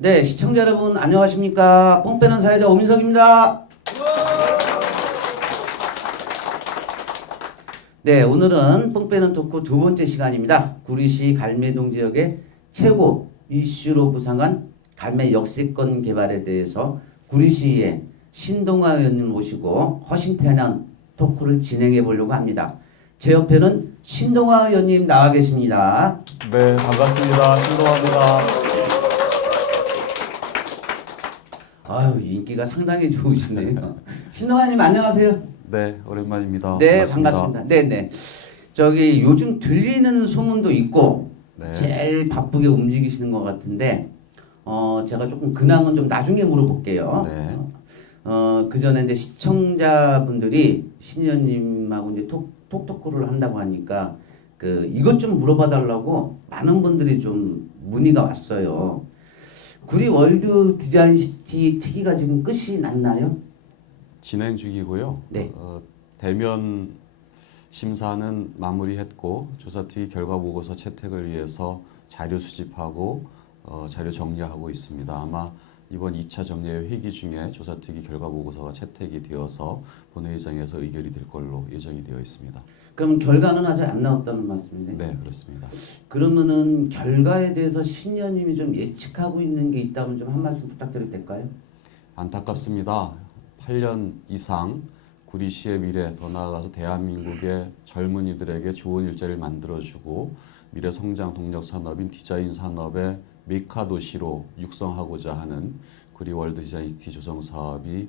네, 시청자 여러분 안녕하십니까? 뽕 빼는 사회자 오민석입니다. 네, 오늘은 뽕 빼는 토크 두 번째 시간입니다. 구리시 갈매동 지역의 최고 이슈로 부상한 갈매 역세권 개발에 대해서 구리시의 신동아 의원님 모시고 허심탄회한 토크를 진행해 보려고 합니다. 제 옆에는 신동아 의원님 나와 계십니다. 네, 반갑습니다. 신동아입니다. 아유, 인기가 상당히 좋으시네요. 신동아님 안녕하세요. 네, 오랜만입니다. 네, 반갑습니다. 네. 저기 요즘 들리는 소문도 있고 네. 제일 바쁘게 움직이시는 것 같은데 제가 조금 근황은 좀 나중에 물어볼게요. 네. 그 전에 이제 시청자분들이 신 의원님하고 이제 톡토크를 한다고 하니까 그 이것 좀 물어봐 달라고 많은 분들이 좀 문의가 왔어요. 구리 월드 디자인 시티 특위가 지금 끝이 났나요? 진행 중이고요. 네. 대면 심사는 마무리했고 조사특위 결과 보고서 채택을 위해서 자료 수집하고 자료 정리하고 있습니다. 아마 이번 2차 정례회 회기 중에 조사특위 결과 보고서가 채택이 되어서 본회의장에서 의결이 될 걸로 예정이 되어 있습니다. 그럼 결과는 아직 안 나왔다는 말씀이네요? 네, 그렇습니다. 그러면은 결과에 대해서 신 의원님이 좀 예측하고 있는 게 있다면 좀 한 말씀 부탁드려도 될까요? 안타깝습니다. 8년 이상 구리시의 미래, 더 나아가서 대한민국의 젊은이들에게 좋은 일자리를 만들어주고 미래 성장 동력 산업인 디자인 산업의 메카 도시로 육성하고자 하는 구리 월드 디자인 시티 조성 사업이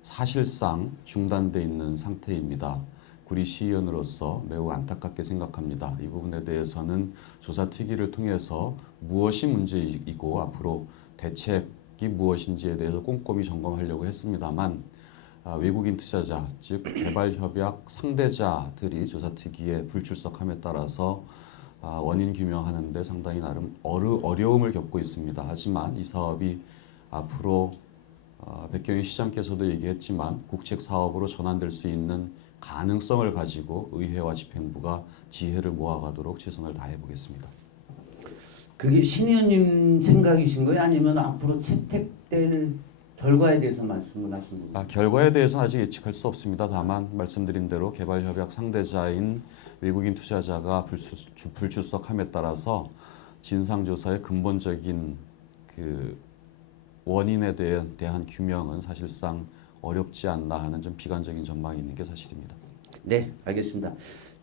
사실상 중단돼 있는 상태입니다. 구리 시의원으로서 매우 안타깝게 생각합니다. 이 부분에 대해서는 조사특위를 통해서 무엇이 문제이고 앞으로 대책이 무엇인지에 대해서 꼼꼼히 점검하려고 했습니다만 외국인 투자자, 즉 개발협약 상대자들이 조사특위에 불출석함에 따라서 원인 규명하는 데 상당히 나름 어려움을 겪고 있습니다. 하지만 이 사업이 앞으로 백경희 시장께서도 얘기했지만 국책 사업으로 전환될 수 있는 가능성을 가지고 의회와 집행부가 지혜를 모아가도록 최선을 다해 보겠습니다. 그게 신 의원님 생각이신 거예요? 아니면 앞으로 채택될 결과에 대해서 말씀을 하신 건가요? 결과에 대해서는 아직 예측할 수 없습니다. 다만 말씀드린 대로 개발협약 상대자인 외국인 투자자가 불출석함에 따라서 진상조사의 근본적인 그 원인에 대한 규명은 사실상 어렵지 않나 하는 좀 비관적인 전망이 있는 게 사실입니다. 네, 알겠습니다.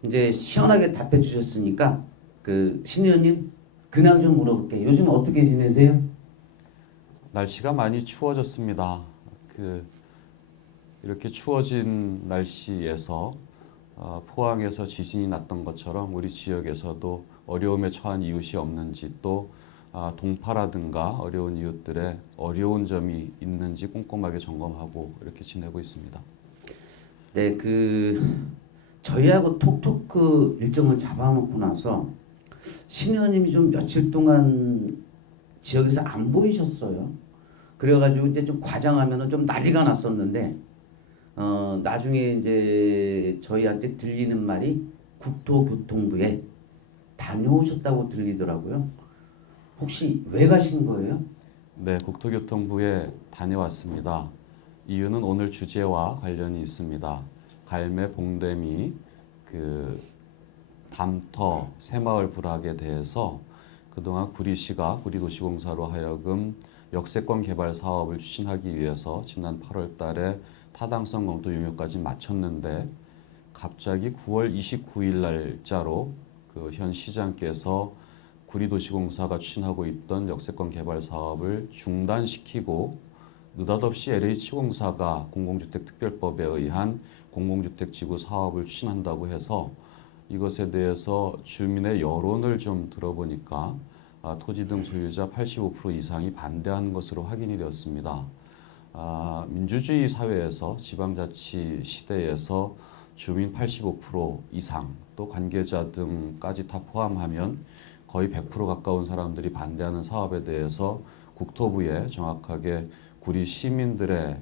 이제 시원하게 답해 주셨으니까 그 신 의원님 근황 좀 물어볼게요. 요즘 어떻게 지내세요? 날씨가 많이 추워졌습니다. 이렇게 추워진 날씨에서 포항에서 지진이 났던 것처럼 우리 지역에서도 어려움에 처한 이웃이 없는지 또 동파라든가 어려운 이웃들의 어려운 점이 있는지 꼼꼼하게 점검하고 이렇게 지내고 있습니다. 네, 저희하고 톡토크 일정을 잡아놓고 나서 신 의원님이 좀 며칠 동안 지역에서 안 보이셨어요. 그래가지고 이제 좀 과장하면은 좀 난리가 났었는데 나중에 이제 저희한테 들리는 말이 국토교통부에 다녀오셨다고 들리더라고요. 혹시 왜 가신 거예요? 네, 국토교통부에 다녀왔습니다. 이유는 오늘 주제와 관련이 있습니다. 갈매 봉대미 담터 새마을 불악에 대해서 그동안 구리시가 구리도시공사로 하여금 역세권 개발 사업을 추진하기 위해서 지난 8월 달에 타당성 검토 용역까지 마쳤는데 갑자기 9월 29일 날짜로 현 시장께서 구리도시공사가 추진하고 있던 역세권 개발 사업을 중단시키고 느닷없이 LH공사가 공공주택특별법에 의한 공공주택지구 사업을 추진한다고 해서 이것에 대해서 주민의 여론을 좀 들어보니까 토지 등 소유자 85% 이상이 반대하는 것으로 확인이 되었습니다. 민주주의 사회에서 지방자치 시대에서 주민 85% 이상 또 관계자 등까지 다 포함하면 거의 100% 가까운 사람들이 반대하는 사업에 대해서 국토부에 정확하게 구리 시민들의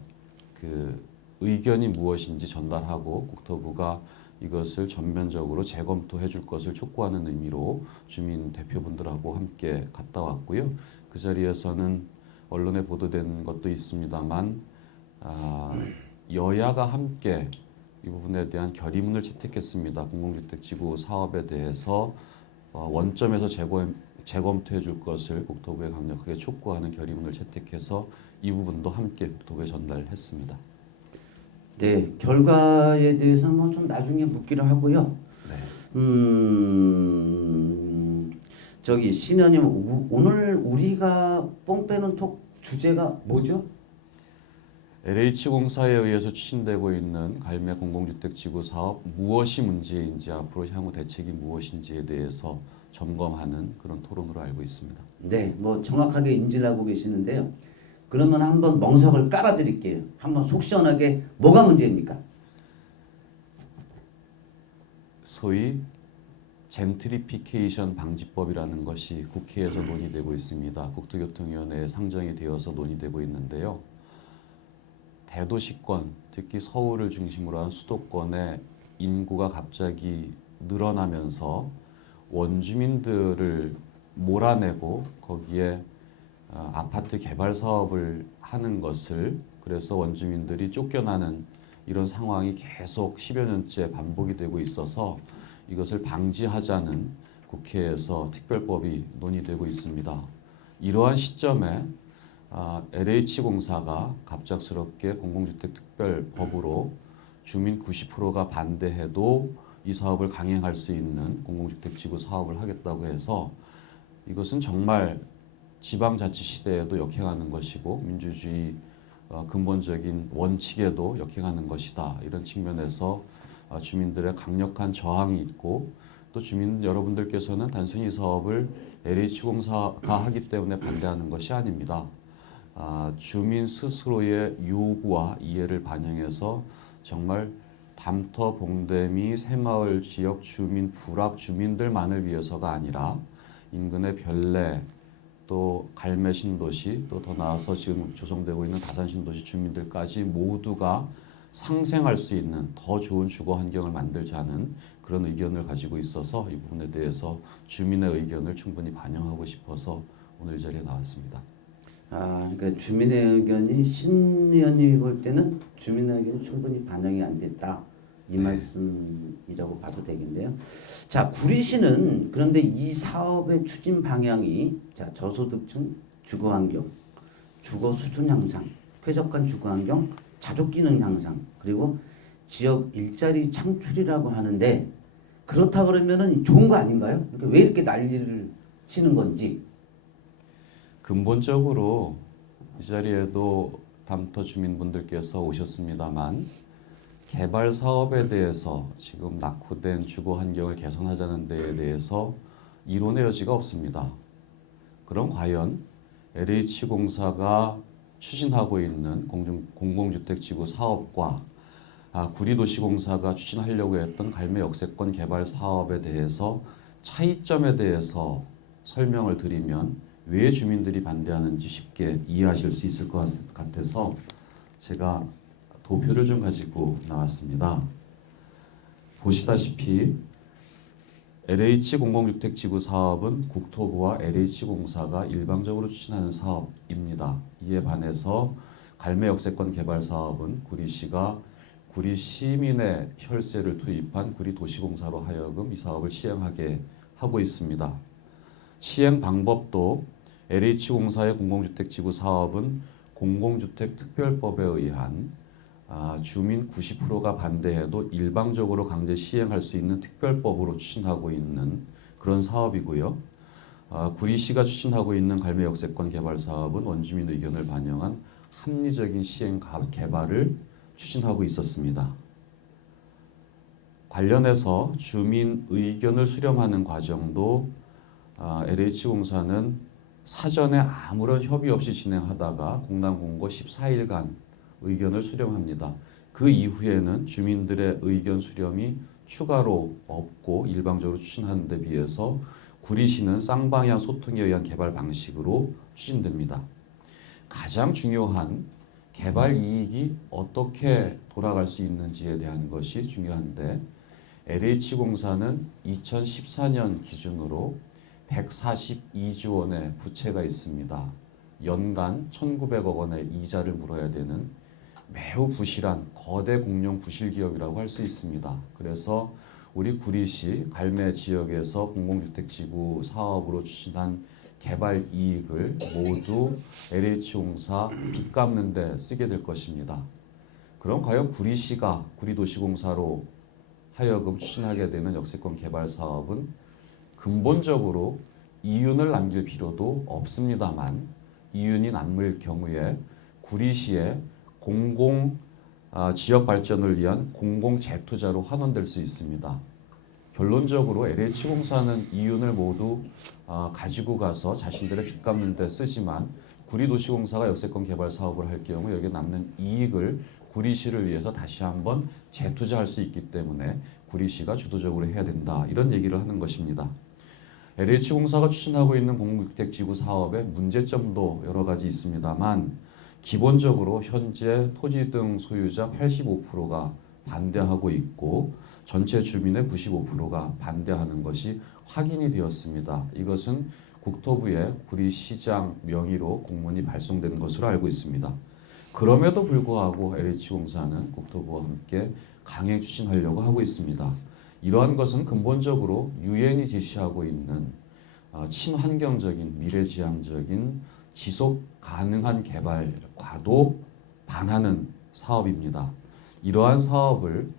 의견이 무엇인지 전달하고 국토부가 이것을 전면적으로 재검토해 줄 것을 촉구하는 의미로 주민 대표분들하고 함께 갔다 왔고요. 그 자리에서는 언론에 보도된 것도 있습니다만 여야가 함께 이 부분에 대한 결의문을 채택했습니다. 공공주택지구 사업에 대해서 원점에서 재검토해 줄 것을 국토부에 강력하게 촉구하는 결의문을 채택해서 이 부분도 함께 국토부에 전달했습니다. 네, 결과에 대해서는 뭐 좀 나중에 묻기로 하고요. 네. 저기 신현님 오늘 우리가 뽕 빼는 톡 주제가 뭐죠? LH공사에 의해서 추진되고 있는 갈매 공공주택지구 사업 무엇이 문제인지 앞으로 향후 대책이 무엇인지에 대해서 점검하는 그런 토론으로 알고 있습니다. 네, 뭐 정확하게 인지를 하고 계시는데요. 그러면 한번 멍석을 깔아드릴게요. 한번 속 시원하게 뭐가 문제입니까? 소위 젠트리피케이션 방지법이라는 것이 국회에서 논의되고 있습니다. 국토교통위원회에 상정이 되어서 논의되고 있는데요. 대도시권, 특히 서울을 중심으로 한 수도권의 인구가 갑자기 늘어나면서 원주민들을 몰아내고 거기에 아파트 개발 사업을 하는 것을, 그래서 원주민들이 쫓겨나는 이런 상황이 계속 10여 년째 반복이 되고 있어서 이것을 방지하자는 국회에서 특별법이 논의되고 있습니다. 이러한 시점에 LH공사가 갑작스럽게 공공주택특별법으로 주민 90%가 반대해도 이 사업을 강행할 수 있는 공공주택지구 사업을 하겠다고 해서 이것은 정말 지방자치시대에도 역행하는 것이고 민주주의 근본적인 원칙에도 역행하는 것이다. 이런 측면에서 주민들의 강력한 저항이 있고, 또 주민 여러분들께서는 단순히 이 사업을 LH공사가 하기 때문에 반대하는 것이 아닙니다. 주민 스스로의 요구와 이해를 반영해서 정말 담터, 봉대미, 새마을 지역 주민, 불악 주민들만을 위해서가 아니라 인근의 별내, 또 갈매 신도시, 또 더 나아서 지금 조성되고 있는 다산 신도시 주민들까지 모두가 상생할 수 있는 더 좋은 주거 환경을 만들자는 그런 의견을 가지고 있어서 이 부분에 대해서 주민의 의견을 충분히 반영하고 싶어서 오늘 이 자리에 나왔습니다. 그러니까 주민의 의견이 신 의원님이 볼 때는 주민의 의견이 충분히 반영이 안 됐다. 이 말씀이라고 봐도 되겠네요. 자, 구리시는 그런데 이 사업의 추진 방향이 저소득층 주거 환경, 주거 수준 향상, 쾌적한 주거 환경, 자족 기능 향상, 그리고 지역 일자리 창출이라고 하는데 그렇다 그러면은 좋은 거 아닌가요? 그러니까 왜 이렇게 난리를 치는 건지. 근본적으로 이 자리에도 담터 주민분들께서 오셨습니다만 개발 사업에 대해서 지금 낙후된 주거 환경을 개선하자는 데에 대해서 이론의 여지가 없습니다. 그럼 과연 LH공사가 추진하고 있는 공공주택지구 사업과 구리도시공사가 추진하려고 했던 갈매 역세권 개발 사업에 대해서 차이점에 대해서 설명을 드리면 왜 주민들이 반대하는지 쉽게 이해하실 수 있을 것 같아서 제가 도표를 좀 가지고 나왔습니다. 보시다시피 LH 공공주택지구 사업은 국토부와 LH공사가 일방적으로 추진하는 사업입니다. 이에 반해서 갈매 역세권 개발 사업은 구리시가 구리 시민의 혈세를 투입한 구리도시공사로 하여금 이 사업을 시행하게 하고 있습니다. 시행 방법도 LH공사의 공공주택지구 사업은 공공주택특별법에 의한 주민 90%가 반대해도 일방적으로 강제 시행할 수 있는 특별법으로 추진하고 있는 그런 사업이고요. 구리시가 추진하고 있는 갈매 역세권 개발 사업은 원주민 의견을 반영한 합리적인 시행 개발을 추진하고 있었습니다. 관련해서 주민 의견을 수렴하는 과정도 LH공사는 사전에 아무런 협의 없이 진행하다가 공단공고 14일간 의견을 수렴합니다. 그 이후에는 주민들의 의견 수렴이 추가로 없고 일방적으로 추진하는 데 비해서 구리시는 쌍방향 소통에 의한 개발 방식으로 추진됩니다. 가장 중요한 개발 이익이 어떻게 돌아갈 수 있는지에 대한 것이 중요한데 LH공사는 2014년 기준으로 142조 원의 부채가 있습니다. 연간 1,900억 원의 이자를 물어야 되는 매우 부실한 거대 공룡 부실 기업이라고 할 수 있습니다. 그래서 우리 구리시 갈매 지역에서 공공주택지구 사업으로 추진한 개발 이익을 모두 LH공사 빚 갚는 데 쓰게 될 것입니다. 그럼 과연 구리시가 구리도시공사로 하여금 추진하게 되는 역세권 개발 사업은 근본적으로 이윤을 남길 필요도 없습니다만 이윤이 남을 경우에 구리시의 공공 지역 발전을 위한 공공 재투자로 환원될 수 있습니다. 결론적으로 LH공사는 이윤을 모두 가지고 가서 자신들의 빚 갚는 데 쓰지만 구리도시공사가 역세권 개발 사업을 할 경우 여기에 남는 이익을 구리시를 위해서 다시 한번 재투자할 수 있기 때문에 구리시가 주도적으로 해야 된다. 이런 얘기를 하는 것입니다. LH공사가 추진하고 있는 공공주택지구 사업의 문제점도 여러 가지 있습니다만 기본적으로 현재 토지 등 소유자 85%가 반대하고 있고 전체 주민의 95%가 반대하는 것이 확인이 되었습니다. 이것은 국토부의 구리시장 명의로 공문이 발송된 것으로 알고 있습니다. 그럼에도 불구하고 LH공사는 국토부와 함께 강행 추진하려고 하고 있습니다. 이러한 것은 근본적으로 유엔이 제시하고 있는 친환경적인 미래지향적인 지속 가능한 개발과도 반하는 사업입니다. 이러한 사업을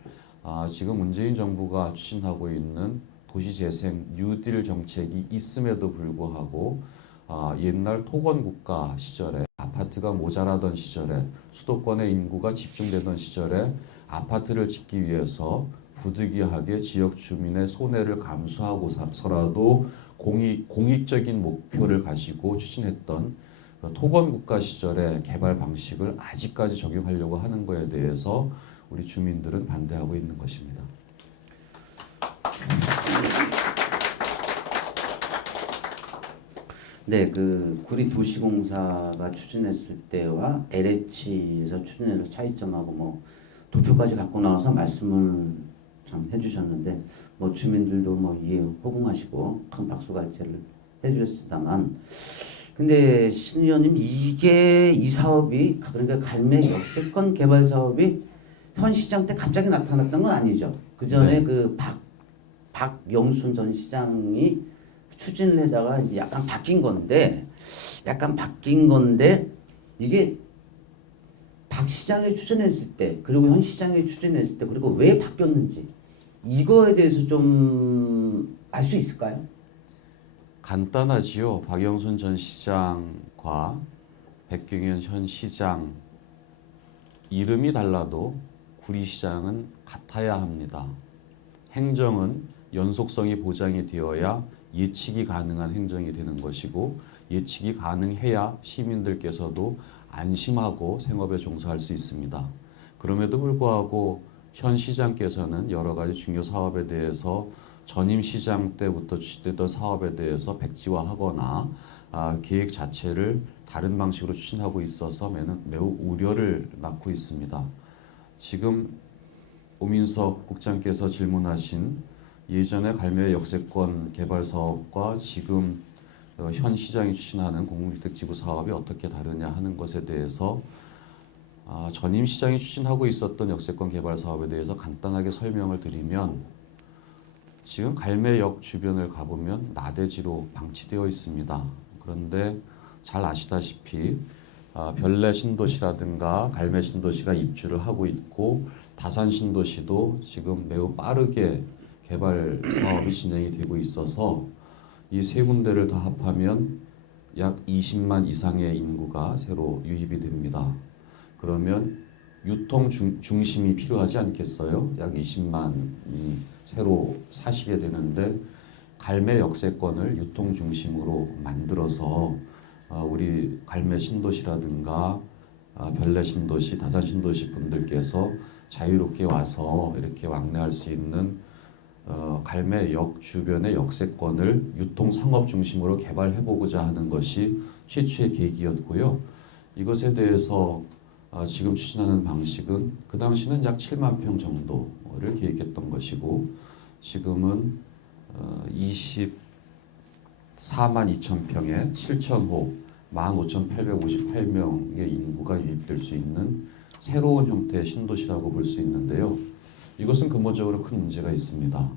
지금 문재인 정부가 추진하고 있는 도시재생 뉴딜 정책이 있음에도 불구하고 옛날 토건국가 시절에 아파트가 모자라던 시절에 수도권의 인구가 집중되던 시절에 아파트를 짓기 위해서 부득이하게 지역 주민의 손해를 감수하고서라도 공익적인 목표를 가지고 추진했던 토건국가 시절의 개발 방식을 아직까지 적용하려고 하는 것에 대해서 우리 주민들은 반대하고 있는 것입니다. 네, 그 구리도시공사가 추진했을 때와 LH에서 추진해서 차이점하고 뭐 도표까지 갖고 나와서 말씀을 참 해주셨는데 뭐 주민들도 뭐 이해 호응하시고 큰 박수갈채를 해주셨습니다만 근데 신 의원님 이게 이 사업이 그러니까 갈매 역세권 개발 사업이 현 시장 때 갑자기 나타났던 건 아니죠. 그 전에 네. 그 박영순 전 시장이 추진을 해다가 이제 약간 바뀐 건데 이게 박 시장이 추진했을 때 그리고 현 시장이 추진했을 때 그리고 왜 바뀌었는지 이거에 대해서 좀 알 수 있을까요? 간단하지요. 박영순 전 시장과 백경현 현 시장 이름이 달라도 구리시장은 같아야 합니다. 행정은 연속성이 보장이 되어야 예측이 가능한 행정이 되는 것이고 예측이 가능해야 시민들께서도 안심하고 생업에 종사할 수 있습니다. 그럼에도 불구하고 현 시장께서는 여러 가지 중요 사업에 대해서 전임 시장 때부터 추진되던 사업에 대해서 백지화하거나 계획 자체를 다른 방식으로 추진하고 있어서 매우 우려를 낳고 있습니다. 지금 오민석 국장께서 질문하신 예전에 갈매 역세권 개발 사업과 지금 현 시장이 추진하는 공공주택지구 사업이 어떻게 다르냐 하는 것에 대해서 전임 시장이 추진하고 있었던 역세권 개발 사업에 대해서 간단하게 설명을 드리면 지금 갈매역 주변을 가보면 나대지로 방치되어 있습니다. 그런데 잘 아시다시피 별내 신도시라든가 갈매 신도시가 입주를 하고 있고 다산 신도시도 지금 매우 빠르게 개발 사업이 진행이 되고 있어서 이 세 군데를 다 합하면 약 20만 이상의 인구가 새로 유입이 됩니다. 그러면 유통 중심이 필요하지 않겠어요? 약 20만이 새로 사시게 되는데 갈매 역세권을 유통 중심으로 만들어서 우리 갈매 신도시라든가 별내 신도시, 다산 신도시 분들께서 자유롭게 와서 이렇게 왕래할 수 있는 갈매역 주변의 역세권을 유통 상업 중심으로 개발해보고자 하는 것이 최초의 계기였고요. 이것에 대해서 지금 추진하는 방식은 그 당시는 약 7만 평 정도를 계획했던 것이고 지금은 24만 2천 평에 7,000호 15,858명의 인구가 유입될 수 있는 새로운 형태의 신도시라고 볼 수 있는데요. 이것은 근본적으로 큰 문제가 있습니다.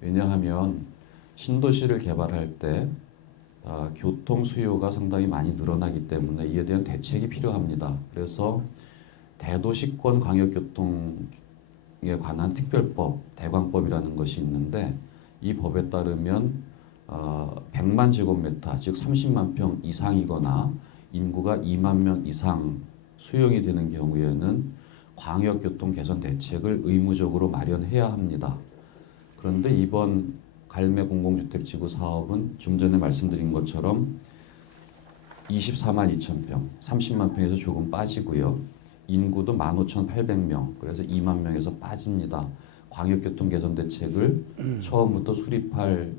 왜냐하면 신도시를 개발할 때 교통 수요가 상당히 많이 늘어나기 때문에 이에 대한 대책이 필요합니다. 그래서 대도시권 광역교통에 관한 특별법, 대광법이라는 것이 있는데 이 법에 따르면 100만 제곱미터, 즉 30만 평 이상이거나 인구가 2만 명 이상 수용이 되는 경우에는 광역교통 개선 대책을 의무적으로 마련해야 합니다. 그런데 이번 갈매 공공주택지구 사업은 좀 전에 말씀드린 것처럼 24만 2천 평, 30만 평에서 조금 빠지고요. 인구도 15,800명, 그래서 2만 명에서 빠집니다. 광역교통 개선 대책을 처음부터 수립할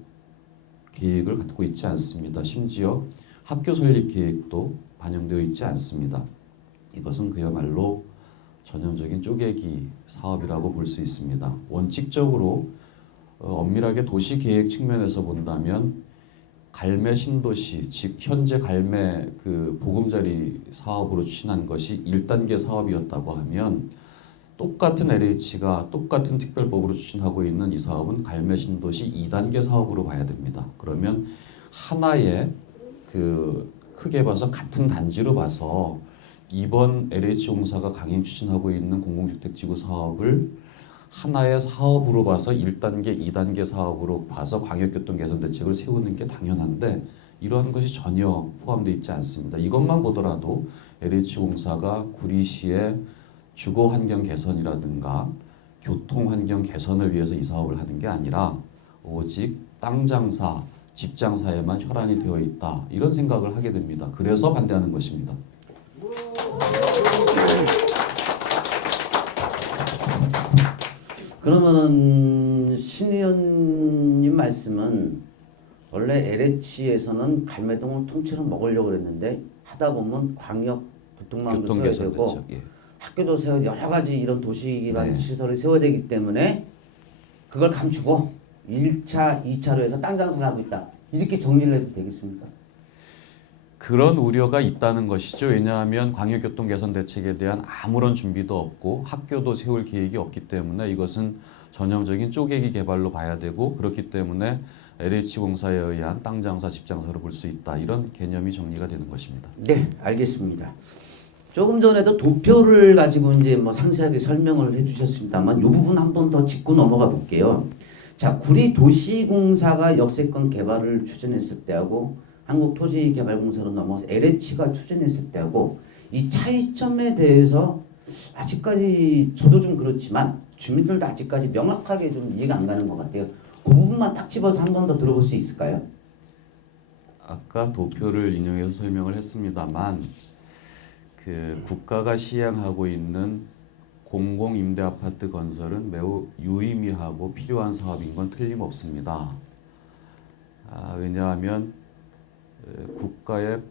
계획을 갖고 있지 않습니다. 심지어 학교 설립 계획도 반영되어 있지 않습니다. 이것은 그야말로 전형적인 쪼개기 사업이라고 볼 수 있습니다. 원칙적으로 엄밀하게 도시계획 측면에서 본다면 갈매 신도시, 즉 현재 갈매 그 보금자리 사업으로 추진한 것이 1단계 사업이었다고 하면 똑같은 LH가 똑같은 특별법으로 추진하고 있는 이 사업은 갈매 신도시 2단계 사업으로 봐야 됩니다. 그러면 하나의 그 크게 봐서 같은 단지로 봐서 이번 LH공사가 강행 추진하고 있는 공공주택지구 사업을 하나의 사업으로 봐서 1단계, 2단계 사업으로 봐서 광역교통 개선 대책을 세우는 게 당연한데 이러한 것이 전혀 포함되어 있지 않습니다. 이것만 보더라도 LH공사가 구리시의 주거 환경 개선이라든가 교통 환경 개선을 위해서 이 사업을 하는 게 아니라 오직 땅 장사, 집 장사에만 혈안이 되어 있다. 이런 생각을 하게 됩니다. 그래서 반대하는 것입니다. 그러면은 신 의원님 말씀은 원래 LH에서는 갈매동을 통째로 먹으려고 그랬는데 하다 보면 광역 교통망도 세워야 되고 예. 학교도 세워야 여러 가지 이런 도시 기반 네. 시설을 세워야 되기 때문에 그걸 감추고 1차, 2차로 해서 땅 장사를 하고 있다. 이렇게 정리를 해도 되겠습니까? 그런 우려가 있다는 것이죠. 왜냐하면 광역교통 개선 대책에 대한 아무런 준비도 없고 학교도 세울 계획이 없기 때문에 이것은 전형적인 쪼개기 개발로 봐야 되고 그렇기 때문에 LH공사에 의한 땅 장사, 집 장사로 볼 수 있다. 이런 개념이 정리가 되는 것입니다. 네, 알겠습니다. 조금 전에도 도표를 가지고 이제 뭐 상세하게 설명을 해주셨습니다만 이 부분 한 번 더 짚고 넘어가 볼게요. 자, 구리도시공사가 역세권 개발을 추진했을 때하고 한국토지개발공사로 넘어가서 LH가 추진했을 때하고 이 차이점에 대해서 아직까지 저도 좀 그렇지만 주민들도 아직까지 명확하게 좀 이해가 안 가는 것 같아요. 그 부분만 딱 집어서 한 번 더 들어볼 수 있을까요? 아까 도표를 인용해서 설명을 했습니다만 그 국가가 시행하고 있는 공공임대아파트 건설은 매우 유의미하고 필요한 사업인 건 틀림없습니다. 왜냐하면 국가의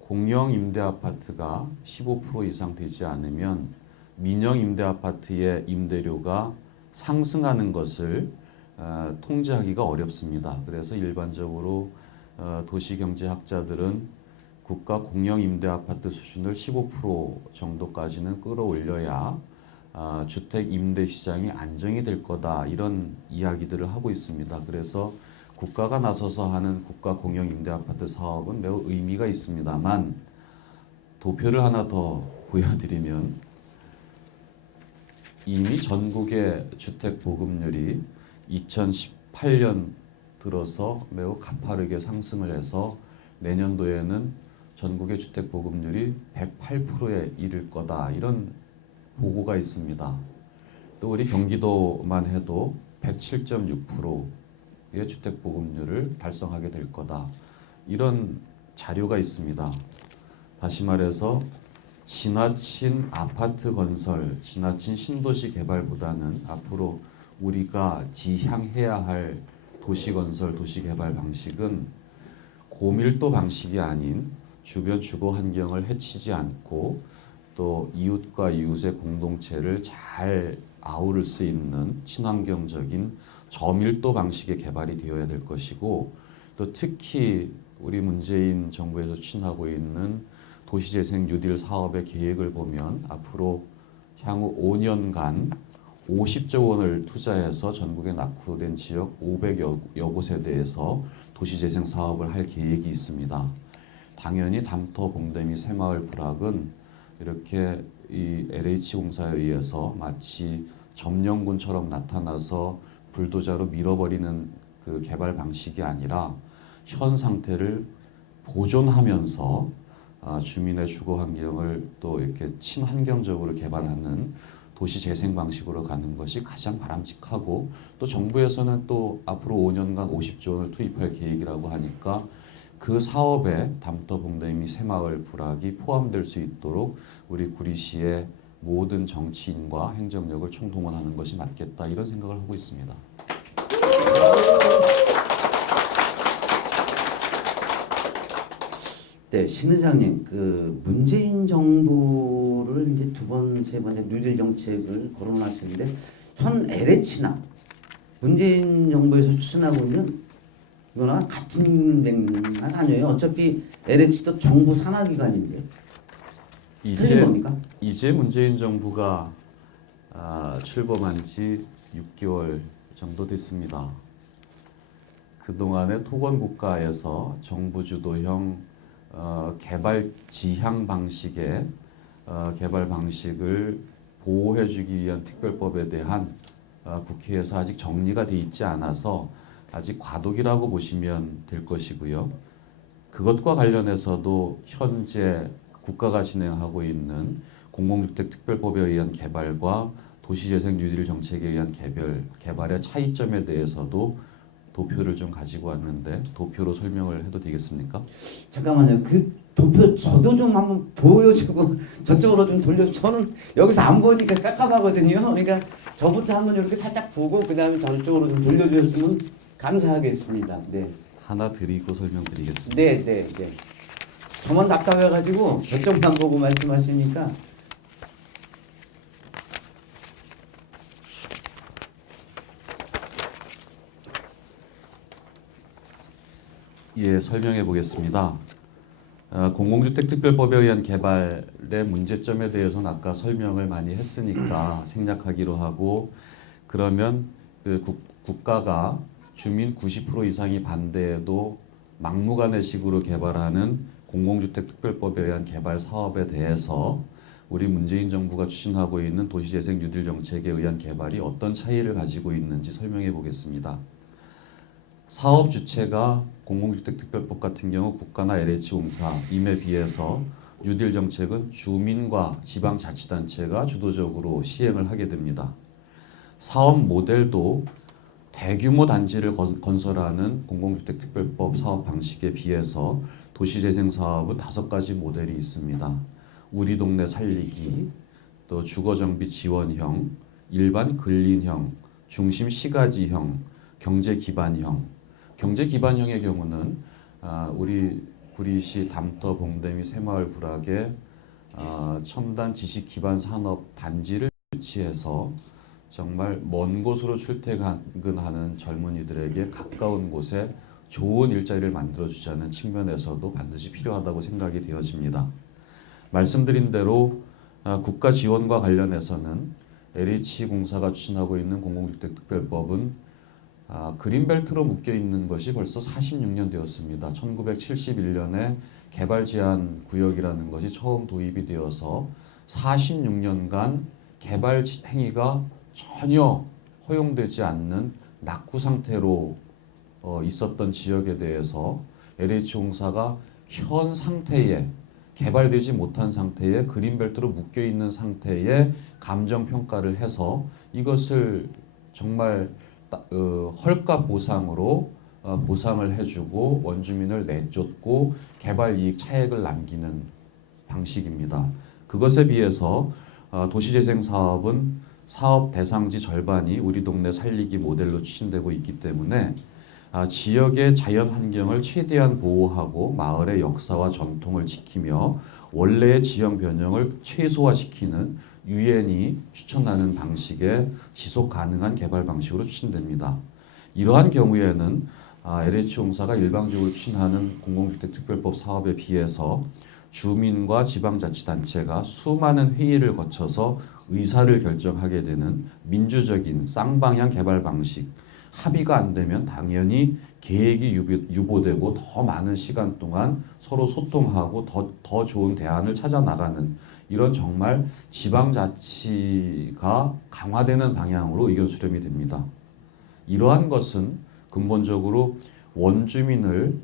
공영 임대 아파트가 15% 이상 되지 않으면 민영 임대 아파트의 임대료가 상승하는 것을 통제하기가 어렵습니다. 그래서 일반적으로 도시경제학자들은 국가 공영 임대 아파트 수준을 15% 정도까지는 끌어올려야 주택 임대 시장이 안정이 될 거다 이런 이야기들을 하고 있습니다. 그래서 국가가 나서서 하는 국가 공영 임대 아파트 사업은 매우 의미가 있습니다만 도표를 하나 더 보여드리면 이미 전국의 주택 보급률이 2018년 들어서 매우 가파르게 상승을 해서 내년도에는 전국의 주택 보급률이 108%에 이를 거다 이런 보고가 있습니다. 또 우리 경기도만 해도 107.6%의 주택 보급률을 달성하게 될 거다. 이런 자료가 있습니다. 다시 말해서 지나친 아파트 건설, 지나친 신도시 개발보다는 앞으로 우리가 지향해야 할 도시 건설, 도시 개발 방식은 고밀도 방식이 아닌 주변 주거 환경을 해치지 않고 또 이웃과 이웃의 공동체를 잘 아우를 수 있는 친환경적인 저밀도 방식의 개발이 되어야 될 것이고 또 특히 우리 문재인 정부에서 추진하고 있는 도시재생 뉴딜 사업의 계획을 보면 앞으로 향후 5년간 50조 원을 투자해서 전국에 낙후된 지역 500여 곳에 대해서 도시재생 사업을 할 계획이 있습니다. 당연히 담터, 봉대미, 새마을, 불악은 이렇게 이 LH공사에 의해서 마치 점령군처럼 나타나서 불도저로 밀어버리는 그 개발 방식이 아니라 현 상태를 보존하면서 주민의 주거 환경을 또 이렇게 친환경적으로 개발하는 도시 재생 방식으로 가는 것이 가장 바람직하고, 또 정부에서는 또 앞으로 5년간 50조 원을 투입할 계획이라고 하니까 그 사업에 담터, 봉대미, 새마을, 불악이 포함될 수 있도록 우리 구리시의 모든 정치인과 행정력을 총동원하는 것이 맞겠다, 이런 생각을 하고 있습니다. 네, 신 의장님, 그 문재인 정부를 이제 두 번, 세 번째 뉴딜 정책을 거론하시는데 현 LH나 문재인 정부에서 추진하고 있는 이거나 같은 맥락은 아니에요. 어차피 LH도 정부 산하기관인데 틀린 겁니까? 이제 문재인 정부가 출범한 지 6개월 정도 됐습니다. 그동안의 토건 국가에서 정부 주도형 개발 지향 방식의 개발 방식을 보호해주기 위한 특별법에 대한 국회에서 아직 정리가 돼 있지 않아서 아직 과도기라고 보시면 될 것이고요. 그것과 관련해서도 현재 국가가 진행하고 있는 공공주택 특별법에 의한 개발과 도시재생 뉴딜 정책에 의한 개발의 차이점에 대해서도 도표를 좀 가지고 왔는데 도표로 설명을 해도 되겠습니까? 잠깐만요. 그 도표 저도 좀 한번 보여주고 저쪽으로 좀 돌려. 저는 여기서 안 보니까 깝깝하거든요. 그러니까 저부터 한번 이렇게 살짝 보고 그 다음에 저쪽으로 좀 돌려주셨으면 감사하겠습니다. 네. 하나 드리고 설명드리겠습니다. 네. 저만 답답해가지고 저쪽만 보고 말씀하시니까. 예, 설명해 보겠습니다. 공공주택 특별법에 의한 개발의 문제점에 대해서는 아까 설명을 많이 했으니까 생략하기로 하고, 그러면 그 국가가 주민 90% 이상이 반대해도 막무가내식으로 개발하는 공공주택 특별법에 의한 개발 사업에 대해서 우리 문재인 정부가 추진하고 있는 도시재생 뉴딜 정책에 의한 개발이 어떤 차이를 가지고 있는지 설명해 보겠습니다. 사업 주체가 공공주택특별법 같은 경우 국가나 LH공사 임에 비해서 뉴딜 정책은 주민과 지방자치단체가 주도적으로 시행을 하게 됩니다. 사업 모델도 대규모 단지를 건설하는 공공주택특별법 사업 방식에 비해서 도시재생 사업은 5가지 모델이 있습니다. 우리 동네 살리기, 또 주거정비 지원형, 일반 근린형, 중심 시가지형, 경제기반형. 경제기반형의 경우는 우리 구리시 담터, 봉대미, 새마을, 불악에 첨단 지식기반 산업 단지를 유치해서 정말 먼 곳으로 출퇴근하는 젊은이들에게 가까운 곳에 좋은 일자리를 만들어주자는 측면에서도 반드시 필요하다고 생각이 되어집니다. 말씀드린 대로 국가 지원과 관련해서는 LH공사가 추진하고 있는 공공주택특별법은 그린벨트로 묶여 있는 것이 벌써 46년 되었습니다. 1971년에 개발제한구역이라는 것이 처음 도입이 되어서 46년간 개발 행위가 전혀 허용되지 않는 낙후 상태로 있었던 지역에 대해서 LH공사가 현 상태에 개발되지 못한 상태에 그린벨트로 묶여 있는 상태에 감정평가를 해서 이것을 정말 헐값 보상으로 보상을 해주고 원주민을 내쫓고 개발 이익 차액을 남기는 방식입니다. 그것에 비해서 도시재생 사업은 사업 대상지 절반이 우리 동네 살리기 모델로 추진되고 있기 때문에 지역의 자연 환경을 최대한 보호하고 마을의 역사와 전통을 지키며 원래의 지형 변형을 최소화시키는 유엔이 추천하는 방식의 지속 가능한 개발 방식으로 추진됩니다. 이러한 경우에는 LH공사가 일방적으로 추진하는 공공주택특별법 사업에 비해서 주민과 지방자치단체가 수많은 회의를 거쳐서 의사를 결정하게 되는 민주적인 쌍방향 개발 방식, 합의가 안 되면 당연히 계획이 유보되고 더 많은 시간 동안 서로 소통하고 더 좋은 대안을 찾아 나가는 이런 정말 지방자치가 강화되는 방향으로 의견 수렴이 됩니다. 이러한 것은 근본적으로 원주민을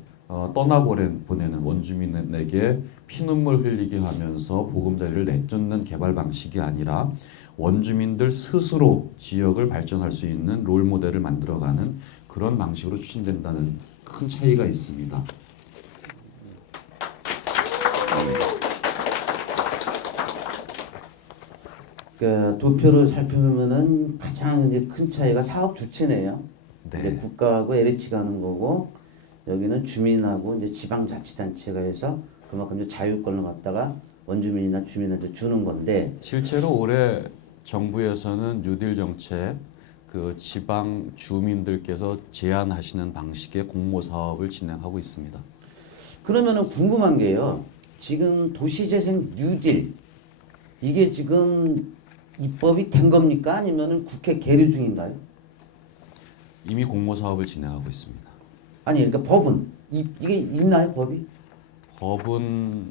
떠나보내는 원주민에게 피눈물 흘리게 하면서 보금자리를 내쫓는 개발 방식이 아니라 원주민들 스스로 지역을 발전할 수 있는 롤모델을 만들어가는 그런 방식으로 추진된다는 큰 차이가 있습니다. 그 도표를 살펴보면은 가장 이제 큰 차이가 사업 주체네요. 이제 네. 국가하고 LH가 하는 거고 여기는 주민하고 이제 지방자치단체가 해서 그만큼 이제 자유권을 갖다가 원주민이나 주민한테 주는 건데 실제로 올해 정부에서는 뉴딜 정책 그 지방 주민들께서 제안하시는 방식의 공모 사업을 진행하고 있습니다. 그러면은 궁금한 게요. 지금 도시재생 뉴딜 이게 지금 입법이 된 겁니까? 아니면은 국회 계류 중인가요? 이미 공모 사업을 진행하고 있습니다. 아니 그러니까 법은 이게 있나요 법이? 법은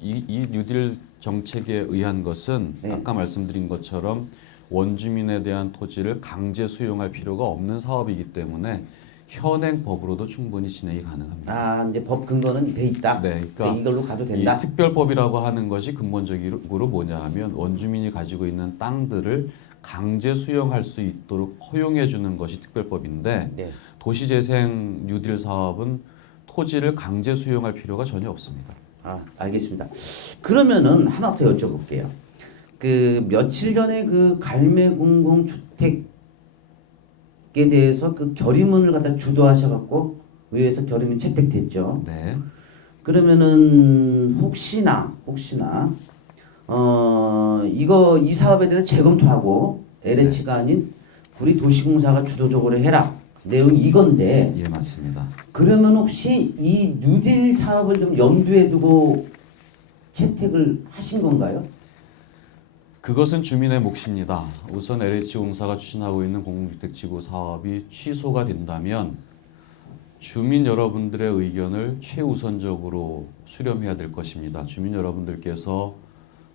이 뉴딜 정책에 의한 것은 네. 아까 말씀드린 것처럼 원주민에 대한 토지를 강제 수용할 필요가 없는 사업이기 때문에 현행 법으로도 충분히 진행이 가능합니다. 아 이제 법 근거는 돼 있다. 네, 그러니까 이걸로 가도 이 된다. 특별법이라고 하는 것이 근본적으로 뭐냐 하면 원주민이 가지고 있는 땅들을 강제 수용할 수 있도록 허용해 주는 것이 특별법인데 네. 도시재생 뉴딜 사업은 토지를 강제 수용할 필요가 전혀 없습니다. 아 알겠습니다. 그러면은 하나 더 여쭤볼게요. 그 며칠 전에 그 갈매 공공주택에 대해서 그 결의문을 갖다 주도하셔갖고 의회에서 결의문 채택됐죠. 네. 그러면은 혹시나 이거 이 사업에 대해서 재검토하고 LH가 아닌 구리 도시공사가 주도적으로 해라 내용이 이건데 예, 맞습니다. 그러면 혹시 이 뉴딜 사업을 좀 염두에 두고 채택을 하신 건가요? 그것은 주민의 몫입니다. 우선 LH공사가 추진하고 있는 공공주택지구 사업이 취소가 된다면 주민 여러분들의 의견을 최우선적으로 수렴해야 될 것입니다. 주민 여러분들께서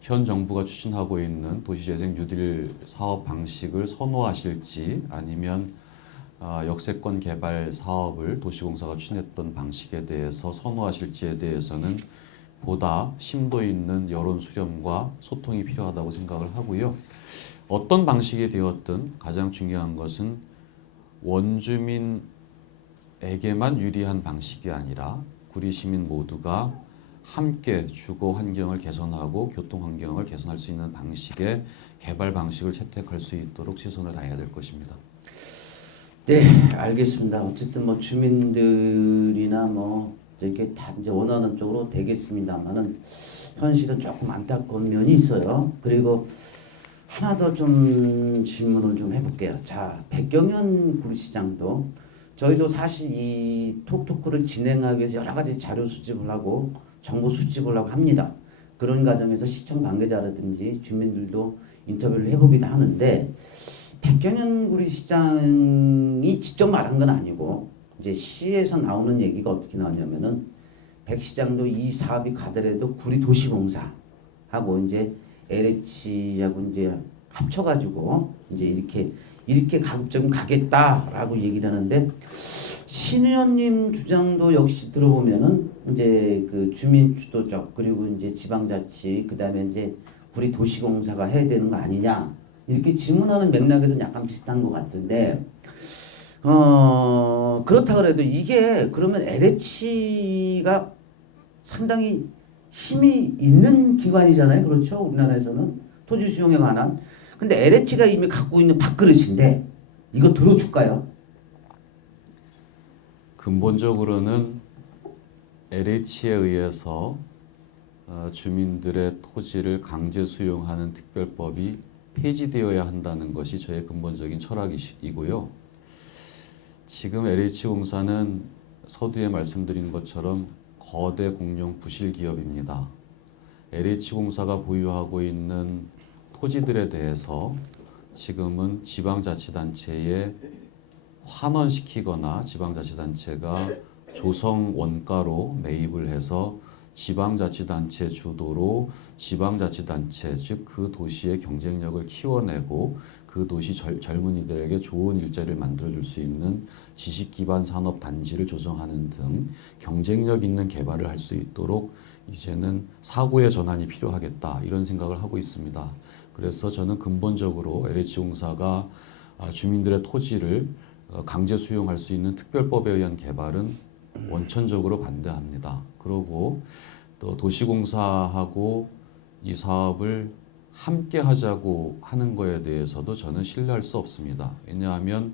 현 정부가 추진하고 있는 도시재생 뉴딜 사업 방식을 선호하실지 아니면 역세권 개발 사업을 도시공사가 추진했던 방식에 대해서 선호하실지에 대해서는 보다 심도 있는 여론 수렴과 소통이 필요하다고 생각을 하고요. 어떤 방식이 되었든 가장 중요한 것은 원주민에게만 유리한 방식이 아니라 구리 시민 모두가 함께 주거 환경을 개선하고 교통 환경을 개선할 수 있는 방식의 개발 방식을 채택할 수 있도록 최선을 다해야 될 것입니다. 네, 알겠습니다. 어쨌든 뭐 주민들이나 뭐 이렇게 다 이제 원하는 쪽으로 되겠습니다만은 현실은 조금 안타까운 면이 있어요. 그리고 하나 더 좀 질문을 좀 해볼게요. 자, 백경현 구리시장도 저희도 사실 이 톡토크를 진행하기 위해서 여러 가지 자료 수집을 하고 정보 수집을 하고 합니다. 그런 과정에서 시청 관계자라든지 주민들도 인터뷰를 해보기도 하는데 백경현 구리시장이 직접 말한 건 아니고 이제 시에서 나오는 얘기가 어떻게 나왔냐면은 백 시장도 이 사업이 가더라도 구리 도시공사하고 이제 LH하고 이제 합쳐가지고 이제 이렇게 가급적이면 가겠다라고 얘기를 하는데 신 의원님 주장도 역시 들어보면은 이제 그 주민 주도적 그리고 이제 지방자치 그다음에 이제 구리 도시공사가 해야 되는 거 아니냐 이렇게 질문하는 맥락에서 약간 비슷한 것 같은데 그렇다 그래도 이게 그러면 LH가 상당히 힘이 있는 기관이잖아요. 그렇죠? 우리나라에서는 토지 수용에 관한. 근데 LH가 이미 갖고 있는 밥그릇인데 이거 들어줄까요? 근본적으로는 LH에 의해서 주민들의 토지를 강제 수용하는 특별법이 폐지되어야 한다는 것이 저의 근본적인 철학이고요. 지금 LH공사는 서두에 말씀드린 것처럼 거대 공룡 부실 기업입니다. LH공사가 보유하고 있는 토지들에 대해서 지금은 지방자치단체에 환원시키거나 지방자치단체가 조성 원가로 매입을 해서 지방자치단체 주도로 지방자치단체 즉 그 도시의 경쟁력을 키워내고 그 도시 젊은이들에게 좋은 일자리를 만들어줄 수 있는 지식기반 산업단지를 조성하는 등 경쟁력 있는 개발을 할 수 있도록 이제는 사고의 전환이 필요하겠다 이런 생각을 하고 있습니다. 그래서 저는 근본적으로 LH공사가 주민들의 토지를 강제 수용할 수 있는 특별법에 의한 개발은 원천적으로 반대합니다. 그리고 또 도시공사하고 이 사업을 함께 하자고 하는 거에 대해서도 저는 신뢰할 수 없습니다. 왜냐하면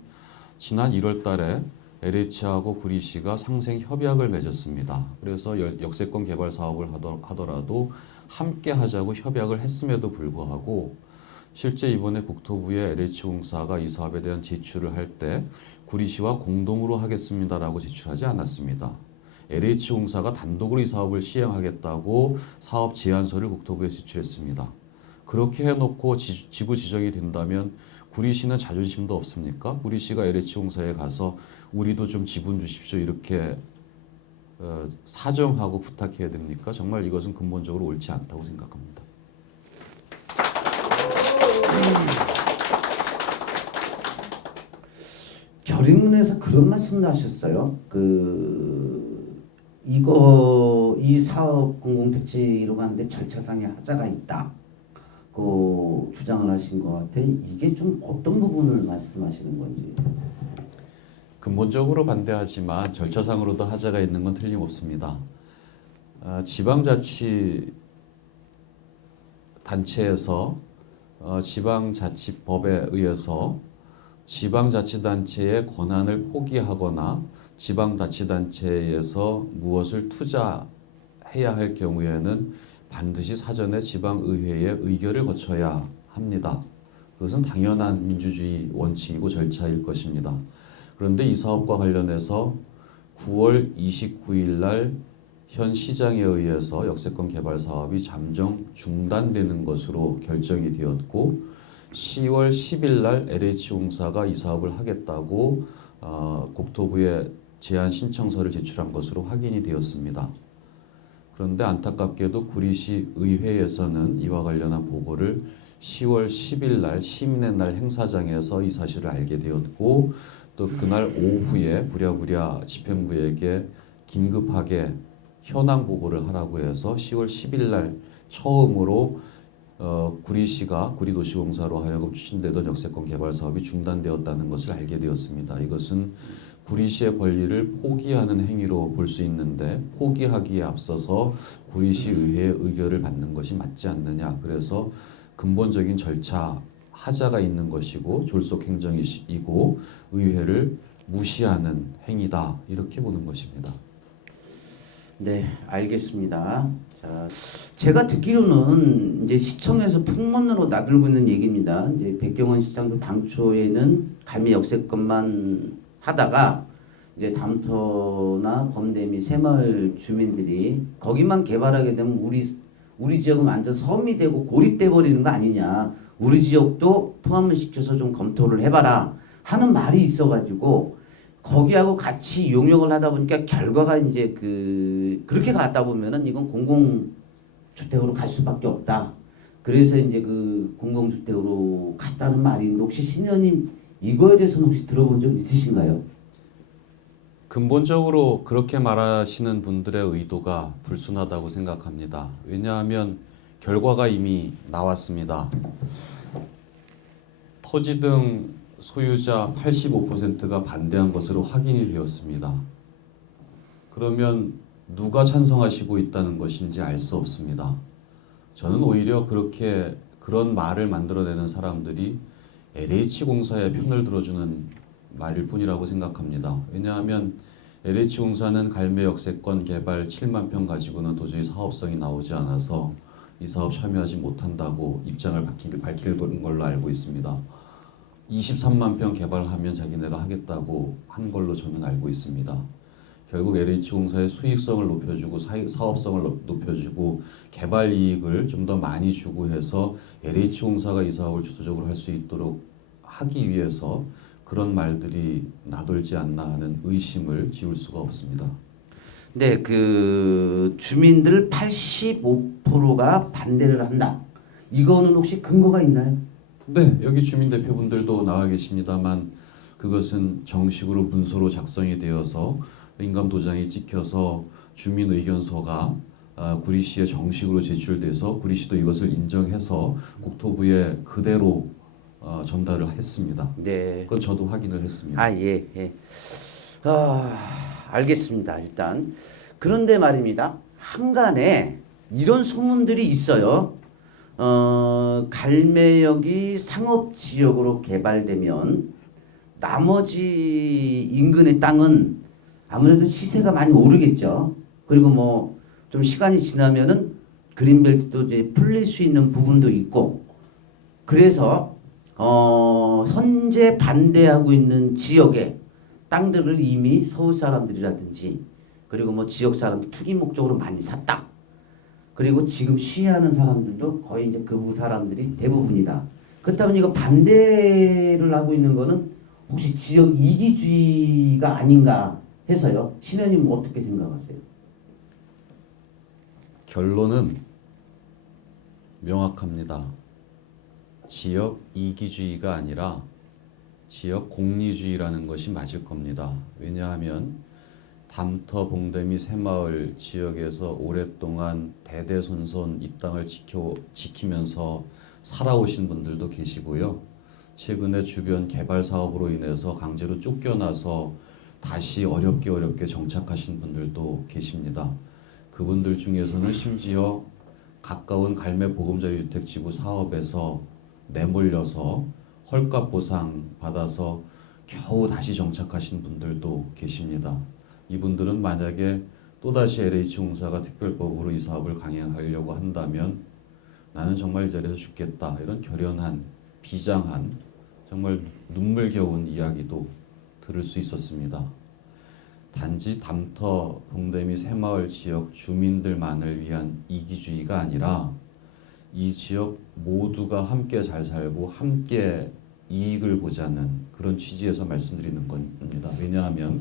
지난 1월 달에 LH하고 구리시가 상생 협약을 맺었습니다. 그래서 역세권 개발 사업을 하더라도 함께 하자고 협약을 했음에도 불구하고 실제 이번에 국토부에 LH공사가 이 사업에 대한 제출을 할 때 구리시와 공동으로 하겠습니다라고 제출하지 않았습니다. LH공사가 단독으로 이 사업을 시행하겠다고 사업 제안서를 국토부에 제출했습니다. 그렇게 해놓고 지구 지정이 된다면 구리시는 자존심도 없습니까? 구리시가 LH공사에 가서 우리도 좀 지분 주십시오 이렇게 사정하고 부탁해야 됩니까? 정말 이것은 근본적으로 옳지 않다고 생각합니다. 결의문에서 그런 말씀을 하셨어요. 이 사업 공공택지로 가는데 절차상의 하자가 있다. 그 주장을 하신 것 같아. 이게 좀 어떤 부분을 말씀하시는 건지. 근본적으로 반대하지만 절차상으로도 하자가 있는 건 틀림없습니다. 지방자치 단체에서 지방자치법에 의해서 지방자치단체의 권한을 포기하거나 지방자치단체에서 무엇을 투자해야 할 경우에는 반드시 사전에 지방의회의 의결을 거쳐야 합니다. 그것은 당연한 민주주의 원칙이고 절차일 것입니다. 그런데 이 사업과 관련해서 9월 29일 날 현 시장에 의해서 역세권 개발 사업이 잠정 중단되는 것으로 결정이 되었고 10월 10일 날 LH공사가 이 사업을 하겠다고 국토부에 제안 신청서를 제출한 것으로 확인이 되었습니다. 그런데 안타깝게도 구리시 의회에서는 이와 관련한 보고를 10월 10일 날 시민의 날 행사장에서 이 사실을 알게 되었고 또 그날 오후에 부랴부랴 집행부에게 긴급하게 현황 보고를 하라고 해서 10월 10일 날 처음으로 구리시가 구리도시공사로 하여금 추진되던 역세권 개발 사업이 중단되었다는 것을 알게 되었습니다. 이것은 구리시의 권리를 포기하는 행위로 볼 수 있는데 포기하기에 앞서서 구리시 의회의 의결을 받는 것이 맞지 않느냐. 그래서 근본적인 절차 하자가 있는 것이고 졸속 행정이고 의회를 무시하는 행위다. 이렇게 보는 것입니다. 네, 알겠습니다. 자, 제가 듣기로는 이제 시청에서 풍문으로 나들고 있는 얘기입니다. 이제 백경원 시장도 당초에는 갈매 역세권만 하다가 이제 담터나 범대미 새마을 주민들이 거기만 개발하게 되면 우리 지역은 완전 섬이 되고 고립돼 버리는 거 아니냐. 우리 지역도 포함을 시켜서 좀 검토를 해봐라 하는 말이 있어가지고 거기하고 같이 용역을 하다 보니까 결과가 이제 그렇게 가다 보면은 이건 공공주택으로 갈 수밖에 없다. 그래서 이제 그 공공주택으로 갔다는 말인데 혹시 신현님 이거에 대해서는 혹시 들어본 적 있으신가요? 근본적으로 그렇게 말하시는 분들의 의도가 불순하다고 생각합니다. 왜냐하면 결과가 이미 나왔습니다. 토지 등 소유자 85%가 반대한 것으로 확인이 되었습니다. 그러면 누가 찬성하시고 있다는 것인지 알 수 없습니다. 저는 오히려 그런 말을 만들어내는 사람들이 LH공사의 편을 들어주는 말일 뿐이라고 생각합니다. 왜냐하면 LH공사는 갈매 역세권 개발 7만 평 가지고는 도저히 사업성이 나오지 않아서 이 사업 참여하지 못한다고 입장을 밝히는 걸로 알고 있습니다. 23만 평 개발하면 자기네가 하겠다고 한 걸로 저는 알고 있습니다. 결국 LH공사의 수익성을 높여주고 사업성을 높여주고 개발 이익을 좀 더 많이 주고 해서 LH공사가 이 사업을 주도적으로 할 수 있도록 하기 위해서 그런 말들이 나돌지 않나 하는 의심을 지울 수가 없습니다. 네, 그 주민들 85%가 반대를 한다. 이거는 혹시 근거가 있나요? 네, 여기 주민 대표분들도 나와 계십니다만 그것은 정식으로 문서로 작성이 되어서 인감도장이 찍혀서 주민 의견서가 구리시에 정식으로 제출돼서 구리시도 이것을 인정해서 국토부에 그대로 전달을 했습니다. 네. 그건 저도 확인을 했습니다. 아, 예, 예. 알겠습니다. 일단 그런데 말입니다. 한간에 이런 소문들이 있어요. 갈매역이 상업지역으로 개발되면 나머지 인근의 땅은 아무래도 시세가 많이 오르겠죠. 그리고 뭐 좀 시간이 지나면은 그린벨트도 이제 풀릴 수 있는 부분도 있고, 그래서 현재 반대하고 있는 지역에 땅들을 이미 서울 사람들이라든지 그리고 뭐 지역 사람 투기 목적으로 많이 샀다. 그리고 지금 시위하는 사람들도 거의 이제 그 사람들이 대부분이다. 그렇다면 이거 반대를 하고 있는 거는 혹시 지역 이기주의가 아닌가 해서요. 신현님 어떻게 생각하세요? 결론은 명확합니다. 지역 이기주의가 아니라 지역 공리주의라는 것이 맞을 겁니다. 왜냐하면 담터, 봉대미, 새마을 지역에서 오랫동안 대대손손 이 땅을 지키면서 살아오신 분들도 계시고요. 최근에 주변 개발 사업으로 인해서 강제로 쫓겨나서 다시 어렵게 정착하신 분들도 계십니다. 그분들 중에서는 심지어 가까운 갈매 보금자리 주택지구 사업에서 내몰려서 헐값 보상 받아서 겨우 다시 정착하신 분들도 계십니다. 이분들은 만약에 또다시 LH공사가 특별법으로 이 사업을 강행하려고 한다면 나는 정말 이 자리에서 죽겠다, 이런 결연한, 비장한, 정말 눈물겨운 이야기도 들을 수 있었습니다. 단지 담터, 봉대미, 새마을 지역 주민들만을 위한 이기주의가 아니라 이 지역 모두가 함께 잘 살고 함께 이익을 보자는 그런 취지에서 말씀드리는 겁니다. 왜냐하면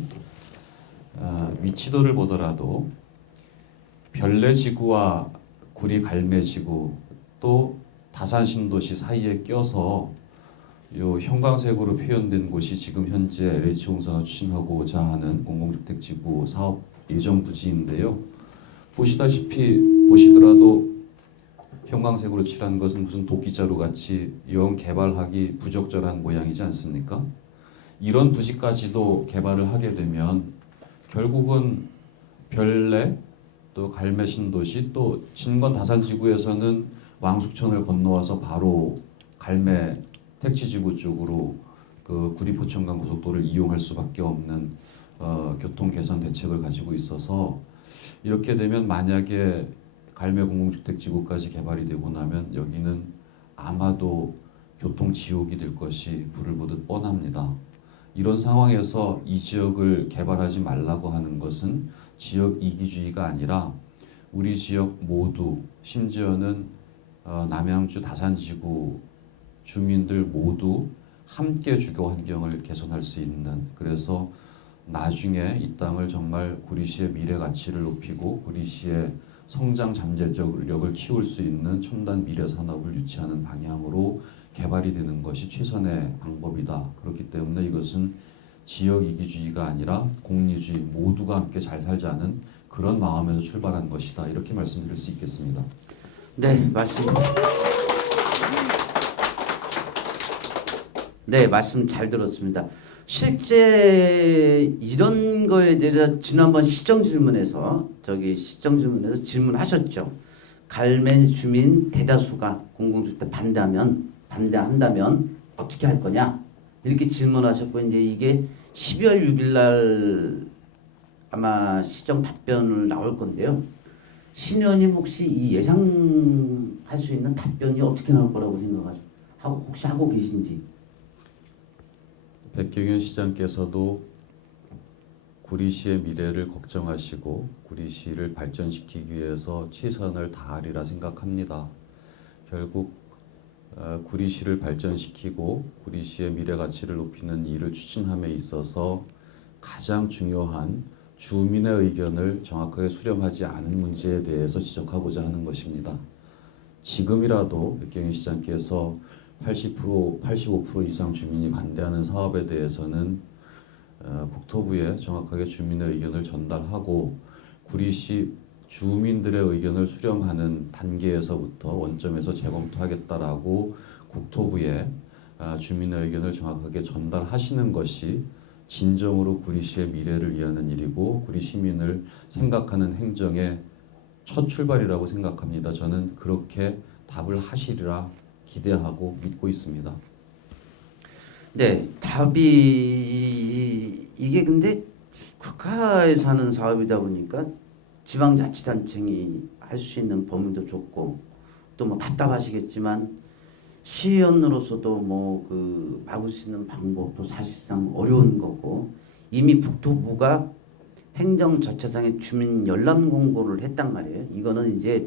위치도를 보더라도 별내지구와 구리 갈매지구 또 다산신도시 사이에 껴서 요 형광색으로 표현된 곳이 지금 현재 LH공사가 추진하고자 하는 공공주택지구 사업 예정 부지인데요. 보시더라도 형광색으로 칠한 것은 무슨 도끼자루 같이 영 개발하기 부적절한 모양이지 않습니까? 이런 부지까지도 개발을 하게 되면 결국은 별내 또 갈매신도시 또 진건 다산지구에서는 왕숙천을 건너와서 바로 갈매 택지지구 쪽으로 그 구리포천간 고속도로를 이용할 수밖에 없는 교통 개선 대책을 가지고 있어서 이렇게 되면 만약에 갈매 공공주택지구까지 개발이 되고 나면 여기는 아마도 교통 지옥이 될 것이 불을 보듯 뻔합니다. 이런 상황에서 이 지역을 개발하지 말라고 하는 것은 지역 이기주의가 아니라 우리 지역 모두, 심지어는 남양주 다산지구 주민들 모두 함께 주거 환경을 개선할 수 있는, 그래서 나중에 이 땅을 정말 구리시의 미래 가치를 높이고 구리시의 성장 잠재력을 키울 수 있는 첨단 미래 산업을 유치하는 방향으로 개발이 되는 것이 최선의 방법이다. 그렇기 때문에 이것은 지역 이기주의가 아니라 공리주의, 모두가 함께 잘 살자는 그런 마음에서 출발한 것이다. 이렇게 말씀드릴 수 있겠습니다. 네, 말씀 잘 들었습니다. 실제 이런 거에 대해서 지난번 시정 질문에서 질문하셨죠. 갈매 주민 대다수가 공공주택 반대한다면 어떻게 할 거냐 이렇게 질문하셨고, 이제 이게 12월 6일 날 아마 시정 답변을 나올 건데요. 신 의원님 혹시 이 예상할 수 있는 답변이 어떻게 나올 거라고 생각하고 혹시 하고 계신지? 백경현 시장께서도 구리시의 미래를 걱정하시고 구리시를 발전시키기 위해서 최선을 다하리라 생각합니다. 결국 구리시를 발전시키고 구리시의 미래 가치를 높이는 일을 추진함에 있어서 가장 중요한 주민의 의견을 정확하게 수렴하지 않은 문제에 대해서 지적하고자 하는 것입니다. 지금이라도 백경현 시장께서 80%, 85% 이상 주민이 반대하는 사업에 대해서는 국토부에 정확하게 주민의 의견을 전달하고 구리시 주민들의 의견을 수렴하는 단계에서부터 원점에서 재검토하겠다라고 국토부에 주민의 의견을 정확하게 전달하시는 것이 진정으로 구리시의 미래를 위하는 일이고 구리 시민을 생각하는 행정의 첫 출발이라고 생각합니다. 저는 그렇게 답을 하시리라 기대하고 믿고 있습니다. 네, 답이 이게 근데 국가에서 하는 사업이다 보니까 지방자치단체이 할 수 있는 범위도 좁고 또 뭐 답답하시겠지만 시의원으로서도 뭐 그 막을 수 있는 방법도 사실상 어려운 거고 이미 국토부가 행정절차상의 주민 열람 공고를 했단 말이에요. 이거는 이제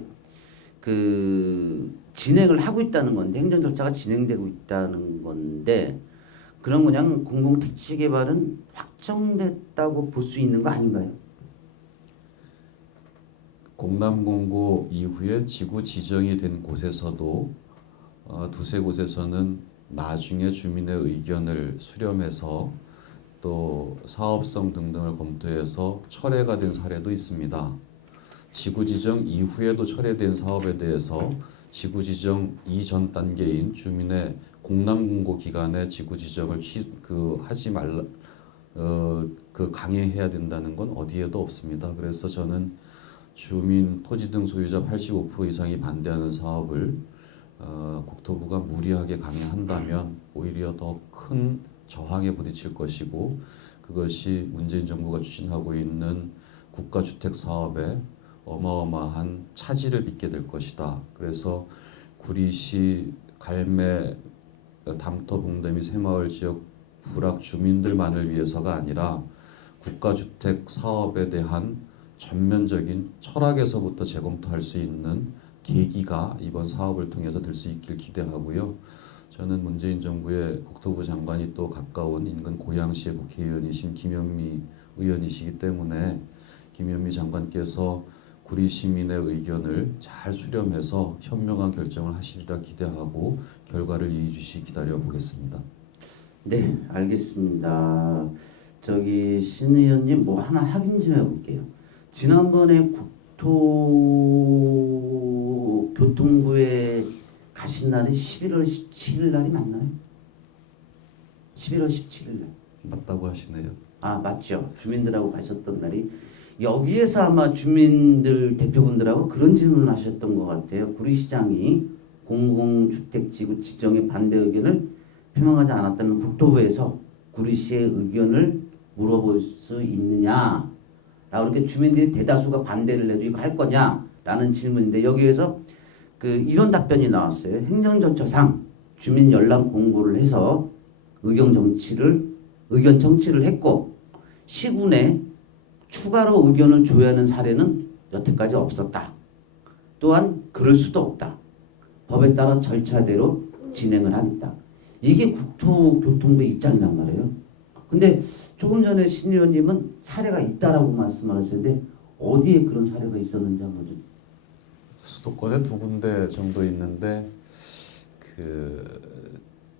그 진행을 하고 있다는 건데 행정 절차가 진행되고 있다는 건데 그럼 그냥 공공택지 개발은 확정됐다고 볼 수 있는 거 아닌가요? 공남공고 이후에 지구 지정이 된 곳에서도 두세 곳에서는 나중에 주민의 의견을 수렴해서 또 사업성 등등을 검토해서 철회가 된 사례도 있습니다. 지구 지정 이후에도 철회된 사업에 대해서 지구 지정 이전 단계인 주민의 공남공고 기간에 지구 지정을 하지 말라 강행해야 된다는 건 어디에도 없습니다. 그래서 저는 주민 토지 등 소유자 85% 이상이 반대하는 사업을 국토부가 무리하게 강행한다면 오히려 더 큰 저항에 부딪힐 것이고 그것이 문재인 정부가 추진하고 있는 국가주택 사업에 어마어마한 차질을 빚게 될 것이다. 그래서 구리시 갈매 담터 봉대미 새마을 지역 불악 주민들만을 위해서가 아니라 국가주택 사업에 대한 전면적인 철학에서부터 재검토할 수 있는 계기가 이번 사업을 통해서 될 수 있길 기대하고요. 저는 문재인 정부의 국토부 장관이 또 가까운 인근 고양시의 국회의원이신 김현미 의원이시기 때문에 김현미 장관께서 구리 시민의 의견을 잘 수렴해서 현명한 결정을 하시리라 기대하고 결과를 예의주시 기다려 보겠습니다. 네, 알겠습니다. 저기 신 의원님 뭐 하나 확인 좀 해볼게요. 지난번에 국토교통부에 가신 날이 11월 17일 날이 맞나요? 11월 17일 날. 맞다고 하시네요. 아, 맞죠. 주민들하고 가셨던 날이 여기에서 아마 주민들 대표분들하고 그런 질문을 하셨던 것 같아요. 구리시장이 공공주택지구 지정에 반대 의견을 표명하지 않았다면 국토부에서 구리시의 의견을 물어볼 수 있느냐? 라고 이렇게 주민들이 대다수가 반대를 해도 이거 할 거냐? 라는 질문인데 여기에서 그 이런 답변이 나왔어요. 행정절차상 주민 열람 공고를 해서 의견 정치를 했고 시군에 추가로 의견을 줘야 하는 사례는 여태까지 없었다. 또한 그럴 수도 없다. 법에 따라 절차대로 진행을 하겠다. 이게 국토교통부 입장이란 말이에요. 근데 조금 전에 신 의원님은 사례가 있다라고 말씀하셨는데 어디에 그런 사례가 있었는지 한번 좀. 수도권에 두 군데 정도 있는데 그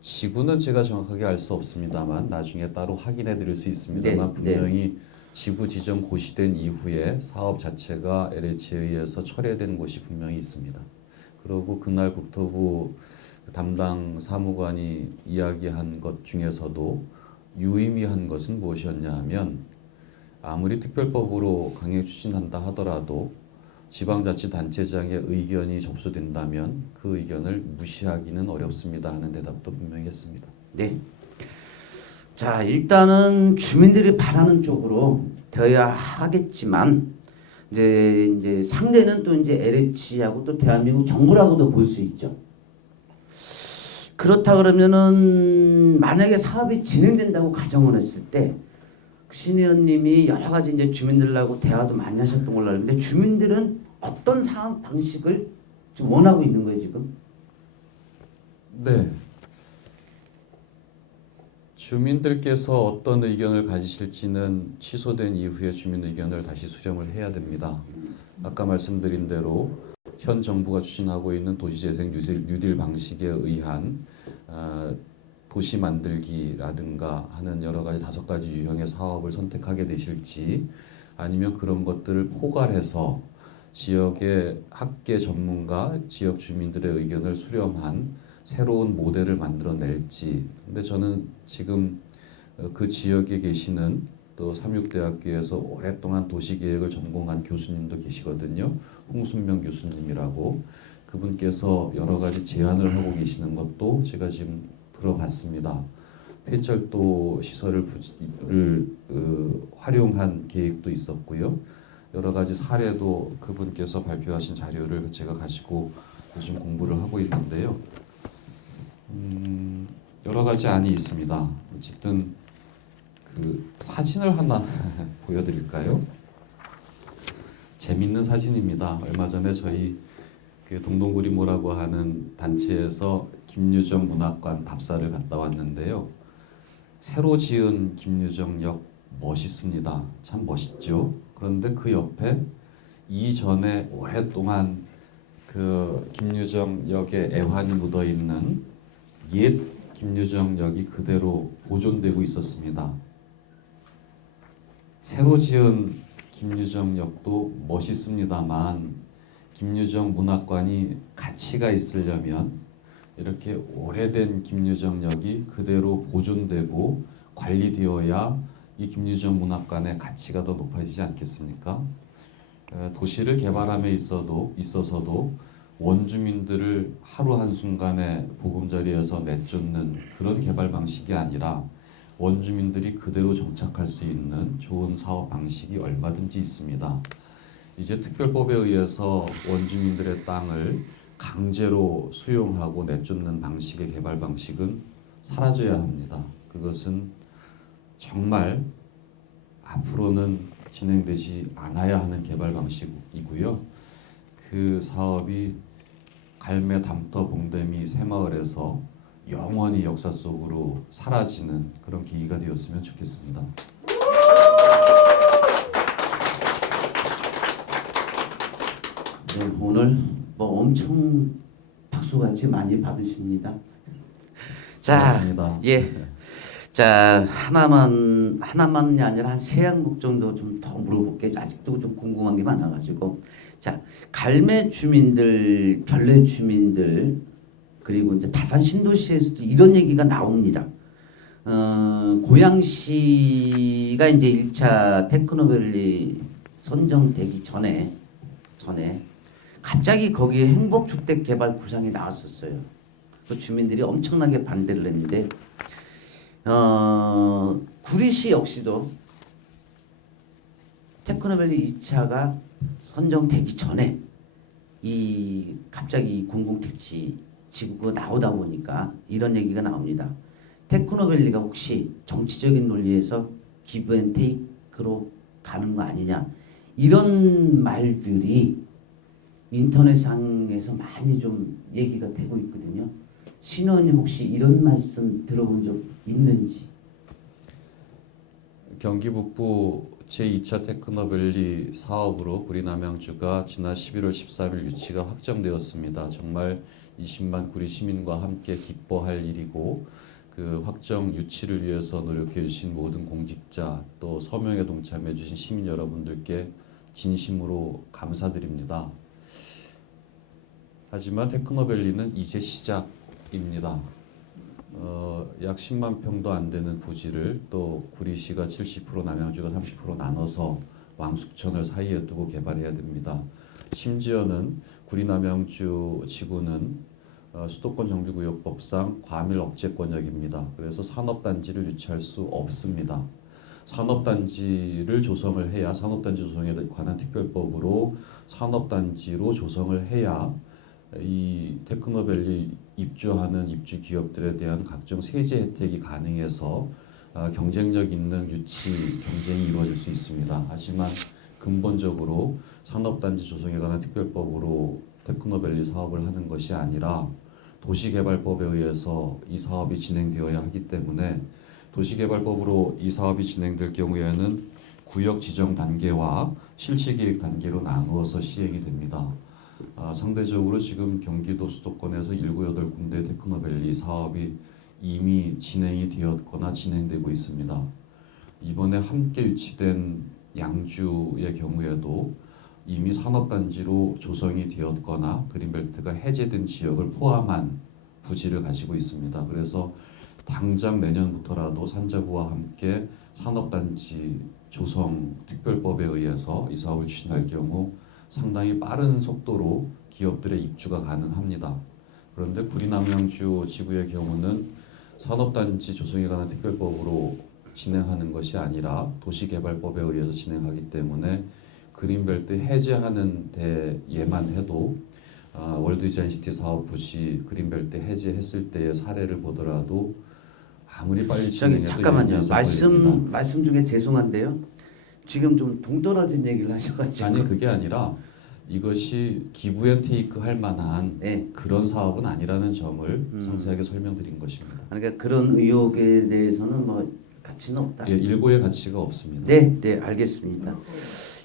지구는 제가 정확하게 알 수 없습니다만 나중에 따로 확인해 드릴 수 있습니다만 분명히 지구 지정 고시된 이후에 사업 자체가 LH에 의해서 철회된 곳이 분명히 있습니다. 그리고 그날 국토부 담당 사무관이 이야기한 것 중에서도 유의미한 것은 무엇이었냐 하면 아무리 특별법으로 강행 추진한다 하더라도 지방자치단체장의 의견이 접수된다면 그 의견을 무시하기는 어렵습니다 하는 대답도 분명히 했습니다. 네. 자, 일단은 주민들이 바라는 쪽으로 되어야 하겠지만 이제 상대는 또 이제 LH하고 또 대한민국 정부라고도 볼 수 있죠. 그렇다 그러면은 만약에 사업이 진행된다고 가정을 했을 때 신 의원님이 여러 가지 이제 주민들하고 대화도 많이 하셨던 걸로 알는데 주민들은 어떤 사업 방식을 좀 원하고 있는 거예요 지금? 네. 주민들께서 어떤 의견을 가지실지는 취소된 이후에 주민 의견을 다시 수렴을 해야 됩니다. 아까 말씀드린 대로 현 정부가 추진하고 있는 도시재생 뉴딜 방식에 의한 도시 만들기라든가 하는 여러 가지 5가지 유형의 사업을 선택하게 되실지 아니면 그런 것들을 포괄해서 지역의 학계 전문가, 지역 주민들의 의견을 수렴한 새로운 모델을 만들어낼지. 근데 저는 지금 그 지역에 계시는 또 삼육대학교에서 오랫동안 도시계획을 전공한 교수님도 계시거든요. 홍순명 교수님이라고. 그분께서 여러 가지 제안을 하고 계시는 것도 제가 지금 들어봤습니다. 폐철도 시설을 활용한 계획도 있었고요. 여러 가지 사례도 그분께서 발표하신 자료를 제가 가지고 요즘 공부를 하고 있는데요. 여러 가지 안이 있습니다. 어쨌든 그 사진을 하나 보여드릴까요? 재밌는 사진입니다. 얼마 전에 저희 그 동동구리모라고 하는 단체에서 김유정 문학관 답사를 갔다 왔는데요. 새로 지은 김유정역 멋있습니다. 참 멋있죠. 그런데 그 옆에 이전에 오랫동안 그 김유정역에 애환이 묻어 있는 옛 김유정역이 그대로 보존되고 있었습니다. 새로 지은 김유정역도 멋있습니다만 김유정 문학관이 가치가 있으려면 이렇게 오래된 김유정역이 그대로 보존되고 관리되어야 이 김유정 문학관의 가치가 더 높아지지 않겠습니까? 도시를 개발함에 있어서도 원주민들을 하루 한순간에 보금자리에서 내쫓는 그런 개발 방식이 아니라 원주민들이 그대로 정착할 수 있는 좋은 사업 방식이 얼마든지 있습니다. 이제 특별법에 의해서 원주민들의 땅을 강제로 수용하고 내쫓는 방식의 개발 방식은 사라져야 합니다. 그것은 정말 앞으로는 진행되지 않아야 하는 개발 방식이고요. 그 사업이 갈매, 담터, 봉대미 새마을에서 영원히 역사 속으로 사라지는 그런 계기가 되었으면 좋겠습니다. 네, 오늘 뭐 엄청 박수같이 많이 받으십니다. 자, 고맙습니다. 예, 자 하나만이 아니라 한 3항목 정도 좀 더 물어볼게요. 아직도 좀 궁금한 게 많아가지고. 자, 갈매 주민들, 별내 주민들 그리고 이제 다산 신도시에서도 이런 얘기가 나옵니다. 고양시가 이제 1차 테크노밸리 선정되기 전에 갑자기 거기에 행복주택 개발 구상이 나왔었어요. 그 주민들이 엄청나게 반대를 했는데 구리시 역시도 테크노밸리 2차가 선정되기 전에 갑자기 공공택지 지구가 나오다 보니까 이런 얘기가 나옵니다. 테크노밸리가 혹시 정치적인 논리에서 기브앤테이크로 가는 거 아니냐, 이런 말들이 인터넷상에서 많이 좀 얘기가 되고 있거든요. 신 의원님 혹시 이런 말씀 들어본 적 있는지? 경기 북부 제2차 테크노밸리 사업으로 구리남양주가 지난 11월 13일 유치가 확정되었습니다. 정말 20만 구리 시민과 함께 기뻐할 일이고, 그 확정 유치를 위해서 노력해 주신 모든 공직자, 또 서명에 동참해 주신 시민 여러분들께 진심으로 감사드립니다. 하지만 테크노밸리는 이제 시작입니다. 약 10만 평도 안 되는 부지를 또 구리시가 70%, 남양주가 30% 나눠서 왕숙천을 사이에 두고 개발해야 됩니다. 심지어는 구리 남양주 지구는 수도권 정비구역법상 과밀 억제권역입니다. 그래서 산업단지를 유치할 수 없습니다. 산업단지를 조성을 해야, 산업단지 조성에 관한 특별법으로 산업단지로 조성을 해야 이 테크노밸리 입주하는 입주 기업들에 대한 각종 세제 혜택이 가능해서 경쟁력 있는 유치 경쟁이 이루어질 수 있습니다. 하지만 근본적으로 산업단지 조성에 관한 특별법으로 테크노밸리 사업을 하는 것이 아니라 도시개발법에 의해서 이 사업이 진행되어야 하기 때문에 도시개발법으로 이 사업이 진행될 경우에는 구역 지정 단계와 실시계획 단계로 나누어서 시행이 됩니다. 상대적으로 지금 경기도 수도권에서 7, 8군데 테크노밸리 사업이 이미 진행이 되었거나 진행되고 있습니다. 이번에 함께 유치된 양주의 경우에도 이미 산업단지로 조성이 되었거나 그린벨트가 해제된 지역을 포함한 부지를 가지고 있습니다. 그래서 당장 내년부터라도 산자부와 함께 산업단지 조성 특별법에 의해서 이 사업을 추진할 경우 상당히 빠른 속도로 기업들의 입주가 가능합니다. 그런데 구리남양주 지구의 경우는 산업단지 조성에 관한 특별법으로 진행하는 것이 아니라 도시개발법에 의해서 진행하기 때문에 그린벨트 해제하는 데에만 해도 월드디자인시티 사업 부지 그린벨트 해제했을 때의 사례를 보더라도 아무리 빨리 진행해도 잠깐만요. 2년 이상 걸립니다. 말씀 중에 죄송한데요. 지금 좀 동떨어진 얘기를 하셔가지고. 아니 그게 아니라 이것이 기브앤테이크 할 만한 네. 그런 사업은 아니라는 점을 상세하게 설명드린 것입니다. 그러니까 그런 의혹에 대해서는 뭐 가치는 없다. 예, 일고의 가치가 없습니다. 네, 네, 알겠습니다.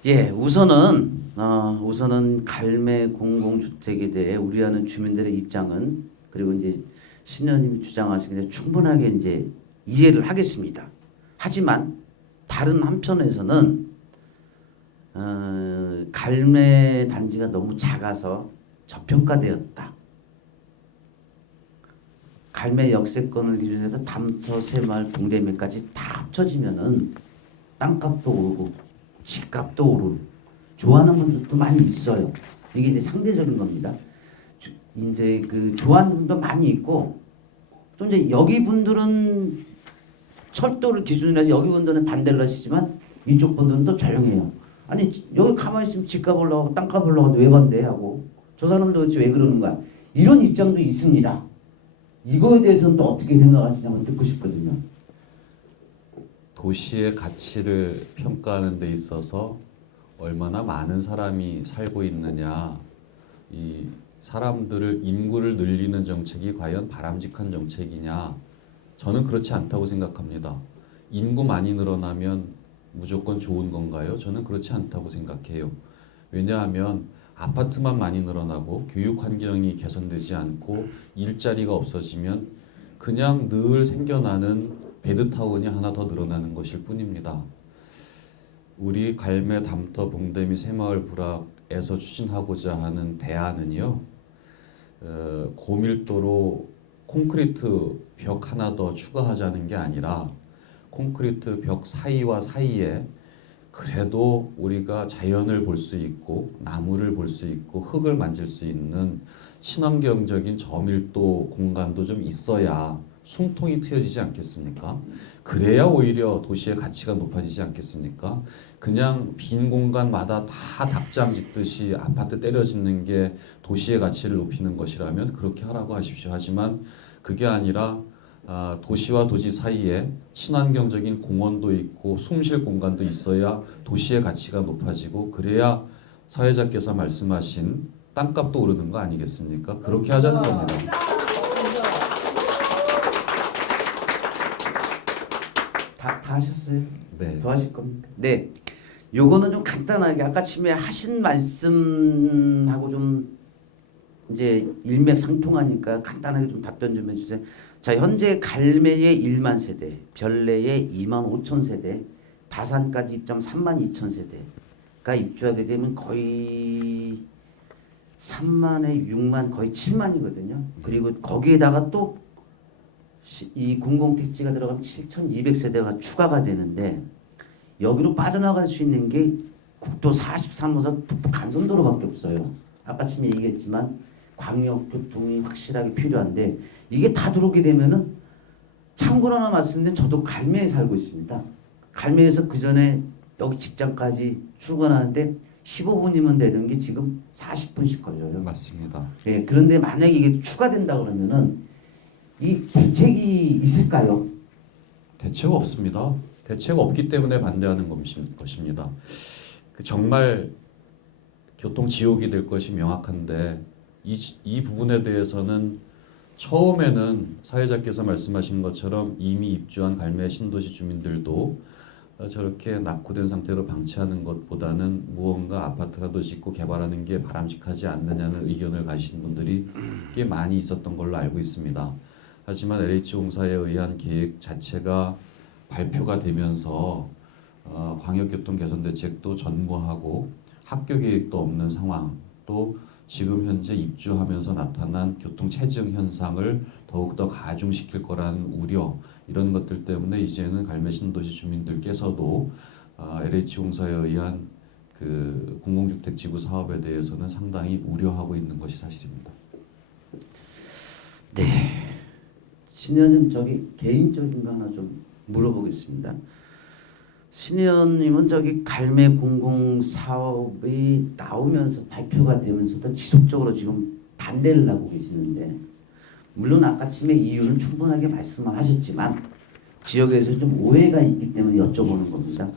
예, 우선은 갈매 공공주택에 대해 우려하는 주민들의 입장은 그리고 이제 신현님이 주장하시기에 충분하게 이제 이해를 하겠습니다. 하지만 다른 한편에서는 갈매 단지가 너무 작아서 저평가되었다. 갈매 역세권을 기준으로 담터, 새마을, 동대매까지 다 합쳐지면은 땅값도 오르고 집값도 오르고 좋아하는 분들도 많이 있어요. 이게 이제 상대적인 겁니다. 이제 그 좋아하는 분도 많이 있고 또 이제 여기 분들은 철도를 기준으로 해서 여기 분들은 반대를 하시지만 이쪽 분들은 또 조용해요. 아니 여기 가만히 있으면 집값 올라가고 땅값 올라가도 왜 반대하고 저 사람도 도대체 왜 그러는 거야? 이런 입장도 있습니다. 이거에 대해서는 또 어떻게 생각하시냐고 듣고 싶거든요. 도시의 가치를 평가하는 데 있어서 얼마나 많은 사람이 살고 있느냐, 이 사람들을 인구를 늘리는 정책이 과연 바람직한 정책이냐, 저는 그렇지 않다고 생각합니다. 인구 많이 늘어나면 무조건 좋은 건가요? 저는 그렇지 않다고 생각해요. 왜냐하면 아파트만 많이 늘어나고 교육 환경이 개선되지 않고 일자리가 없어지면 그냥 늘 생겨나는 베드타운이 하나 더 늘어나는 것일 뿐입니다. 우리 갈매, 담터, 봉대미, 새마을 불악에서 추진하고자 하는 대안은요, 고밀도로 콘크리트 벽 하나 더 추가하자는 게 아니라 콘크리트 벽 사이와 사이에 그래도 우리가 자연을 볼 수 있고 나무를 볼 수 있고 흙을 만질 수 있는 친환경적인 저밀도 공간도 좀 있어야 숨통이 트여지지 않겠습니까? 그래야 오히려 도시의 가치가 높아지지 않겠습니까? 그냥 빈 공간마다 다 닭장 짓듯이 아파트 때려 짓는 게 도시의 가치를 높이는 것이라면 그렇게 하라고 하십시오. 하지만 그게 아니라 도시와 도시 사이에 친환경적인 공원도 있고 숨쉴 공간도 있어야 도시의 가치가 높아지고 그래야 사회자께서 말씀하신 땅값도 오르는 거 아니겠습니까? 그렇게 하자는 겁니다. 다 하셨어요? 네. 더 하실 겁니까? 네. 요거는 좀 간단하게 아까 처음에 하신 말씀하고 좀 이제 일맥상통하니까 간단하게 좀 답변 좀 해주세요. 자, 현재 갈매의 1만 세대, 별내의 2만 5천 세대, 다산까지 입장 3만 2천 세대가 입주하게 되면 거의 3만에 6만 거의 7만이거든요. 그리고 거기에다가 또 이 공공택지가 들어가면 7,200세대가 추가가 되는데 여기로 빠져나갈 수 있는 게 국도 43호선 북부 간선도로밖에 없어요. 아까 처음에 얘기했지만 광역교통이 확실하게 필요한데 이게 다 들어오게 되면은 참고로 하나 말씀드리면 저도 갈매에 살고 있습니다. 갈매에서 그 전에 여기 직장까지 출근하는데 15분이면 되는 게 지금 40분씩 걸려요. 맞습니다. 예, 그런데 만약에 이게 추가된다 그러면은 이 대책이 있을까요? 대책 없습니다. 대책 없기 때문에 반대하는 것입니다. 정말 교통 지옥이 될 것이 명확한데 이 부분에 대해서는 처음에는 사회자께서 말씀하신 것처럼 이미 입주한 갈매 신도시 주민들도 저렇게 낙후된 상태로 방치하는 것보다는 무언가 아파트라도 짓고 개발하는 게 바람직하지 않느냐는 의견을 가지신 분들이 꽤 많이 있었던 걸로 알고 있습니다. 하지만 LH공사에 의한 계획 자체가 발표가 되면서 광역교통 개선 대책도 전무하고 학교 계획도 없는 상황, 또 지금 현재 입주하면서 나타난 교통 체증 현상을 더욱더 가중시킬 거라는 우려, 이런 것들 때문에 이제는 갈매 신도시 주민들께서도 LH공사에 의한 그 공공주택 지구 사업에 대해서는 상당히 우려하고 있는 것이 사실입니다. 네. 신의원님 저기 개인적인 거 하나 좀 물어보겠습니다. 신의원님은 저기 갈매 공공 사업이 나오면서 발표가 되면서도 지속적으로 지금 반대를 하고 계시는데, 물론 아까쯤에 이유는 충분하게 말씀을 하셨지만 지역에서 좀 오해가 있기 때문에 여쭤보는 겁니다.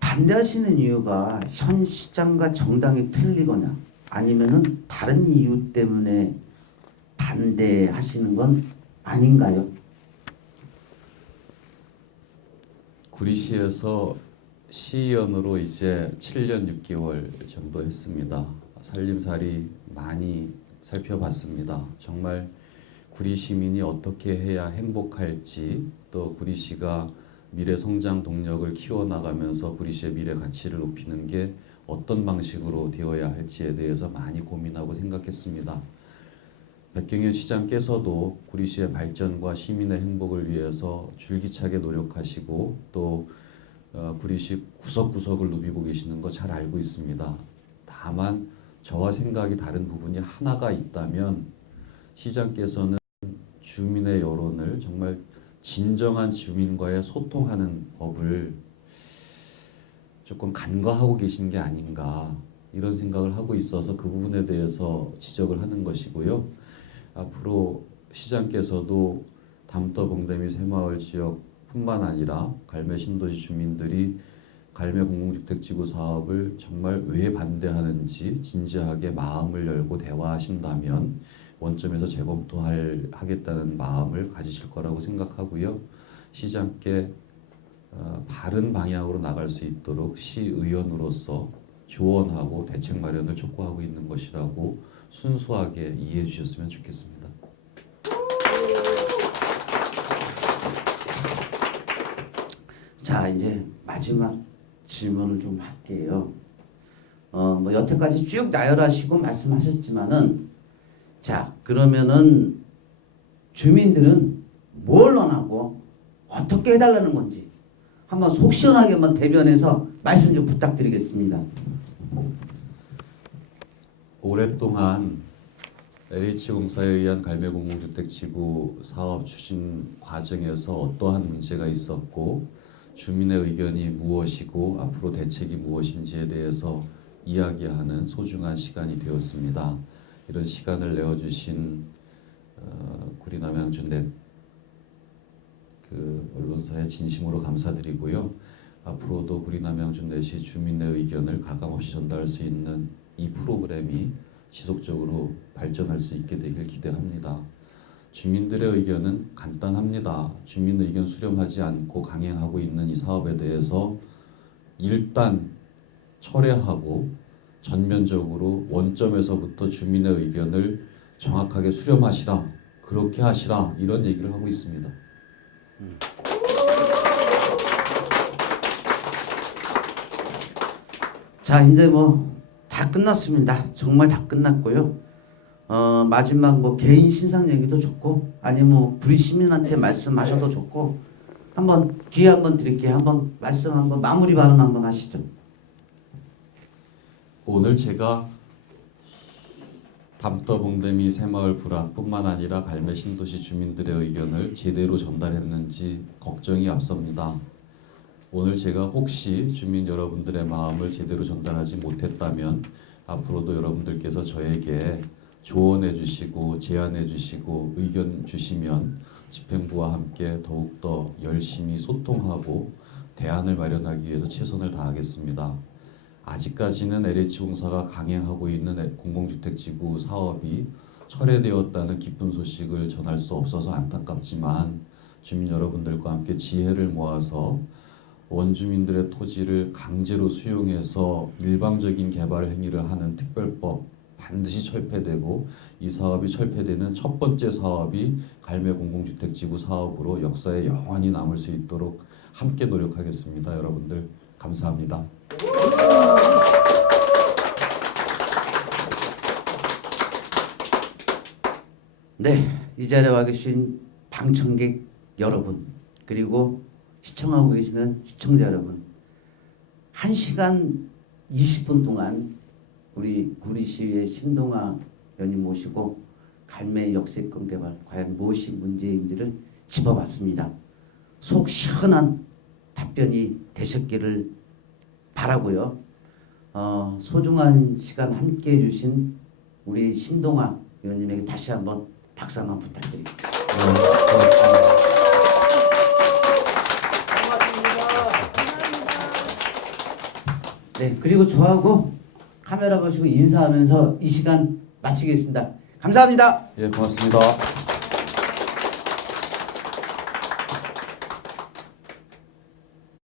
반대하시는 이유가 현 시장과 정당이 틀리거나 아니면은 다른 이유 때문에 반대하시는 건 아닌가요? 구리시에서 시의원으로 이제 7년 6개월 정도 했습니다. 살림살이 많이 살펴봤습니다. 정말 구리 시민이 어떻게 해야 행복할지, 또 구리시가 미래 성장 동력을 키워나가면서 구리시의 미래 가치를 높이는 게 어떤 방식으로 되어야 할지에 대해서 많이 고민하고 생각했습니다. 백경현 시장께서도 구리시의 발전과 시민의 행복을 위해서 줄기차게 노력하시고 또 구리시 구석구석을 누비고 계시는 거 잘 알고 있습니다. 다만 저와 생각이 다른 부분이 하나가 있다면, 시장께서는 주민의 여론을 정말 진정한 주민과의 소통하는 법을 조금 간과하고 계신 게 아닌가, 이런 생각을 하고 있어서 그 부분에 대해서 지적을 하는 것이고요. 앞으로 시장께서도 담터 봉대미 새마을 지역뿐만 아니라 갈매 신도시 주민들이 갈매 공공주택지구 사업을 정말 왜 반대하는지 진지하게 마음을 열고 대화하신다면 원점에서 재검토하겠다는 마음을 가지실 거라고 생각하고요. 시장께 바른 방향으로 나갈 수 있도록 시의원으로서 조언하고 대책 마련을 촉구하고 있는 것이라고 순수하게 이해해 주셨으면 좋겠습니다. 자, 이제 마지막 질문을 좀 할게요. 뭐 여태까지 쭉 나열하시고 말씀하셨지만은, 자, 그러면은 주민들은 뭘 원하고 어떻게 해달라는 건지 한번 속 시원하게 한번 대변해서 말씀 좀 부탁드리겠습니다. 오랫동안 LH공사에 의한 갈매 공공주택 지구 사업 추진 과정에서 어떠한 문제가 있었고 주민의 의견이 무엇이고 앞으로 대책이 무엇인지에 대해서 이야기하는 소중한 시간이 되었습니다. 이런 시간을 내어주신 구리 남양주 그 언론사에 진심으로 감사드리고요. 앞으로도 구리 남양주 넷이 주민의 의견을 가감없이 전달할 수 있는 이 프로그램이 지속적으로 발전할 수 있게 되길 기대합니다. 주민들의 의견은 간단합니다. 주민 의견 수렴하지 않고 강행하고 있는 이 사업에 대해서 일단 철회하고 전면적으로 원점에서부터 주민의 의견을 정확하게 수렴하시라, 그렇게 하시라, 이런 얘기를 하고 있습니다. 자, 이제 뭐 다 끝났습니다. 정말 다 끝났고요. 마지막 뭐 개인 신상 얘기도 좋고 아니면 뭐 구리 시민한테 말씀하셔도 좋고 한번 기회 한번 드릴게요. 한번 말씀 한번 마무리 발언 한번 하시죠. 오늘 제가 담터 봉대미 새마을 불화뿐만 아니라 갈매 신도시 주민들의 의견을 제대로 전달했는지 걱정이 앞섭니다. 오늘 제가 혹시 주민 여러분들의 마음을 제대로 전달하지 못했다면 앞으로도 여러분들께서 저에게 조언해 주시고 제안해 주시고 의견 주시면 집행부와 함께 더욱더 열심히 소통하고 대안을 마련하기 위해서 최선을 다하겠습니다. 아직까지는 LH공사가 강행하고 있는 공공주택지구 사업이 철회되었다는 기쁜 소식을 전할 수 없어서 안타깝지만 주민 여러분들과 함께 지혜를 모아서 원주민들의 토지를 강제로 수용해서 일방적인 개발 행위를 하는 특별법 반드시 철폐되고 이 사업이 철폐되는 첫 번째 사업이 갈매 공공주택지구 사업으로 역사에 영원히 남을 수 있도록 함께 노력하겠습니다. 여러분들 감사합니다. 네, 이 자리에 와 계신 방청객 여러분 그리고 시청하고 계시는 시청자 여러분 1시간 20분 동안 우리 구리시의 신동아 의원님 모시고 갈매 역세권 개발 과연 무엇이 문제인지를 짚어봤습니다. 속 시원한 답변이 되셨기를 바라고요. 소중한 시간 함께해 주신 우리 신동아 의원님에게 다시 한번 박수 한번 부탁드립니다. 고맙습니다. 네, 그리고 저하고 카메라 보시고 인사하면서 이 시간 마치겠습니다. 감사합니다. 예, 고맙습니다.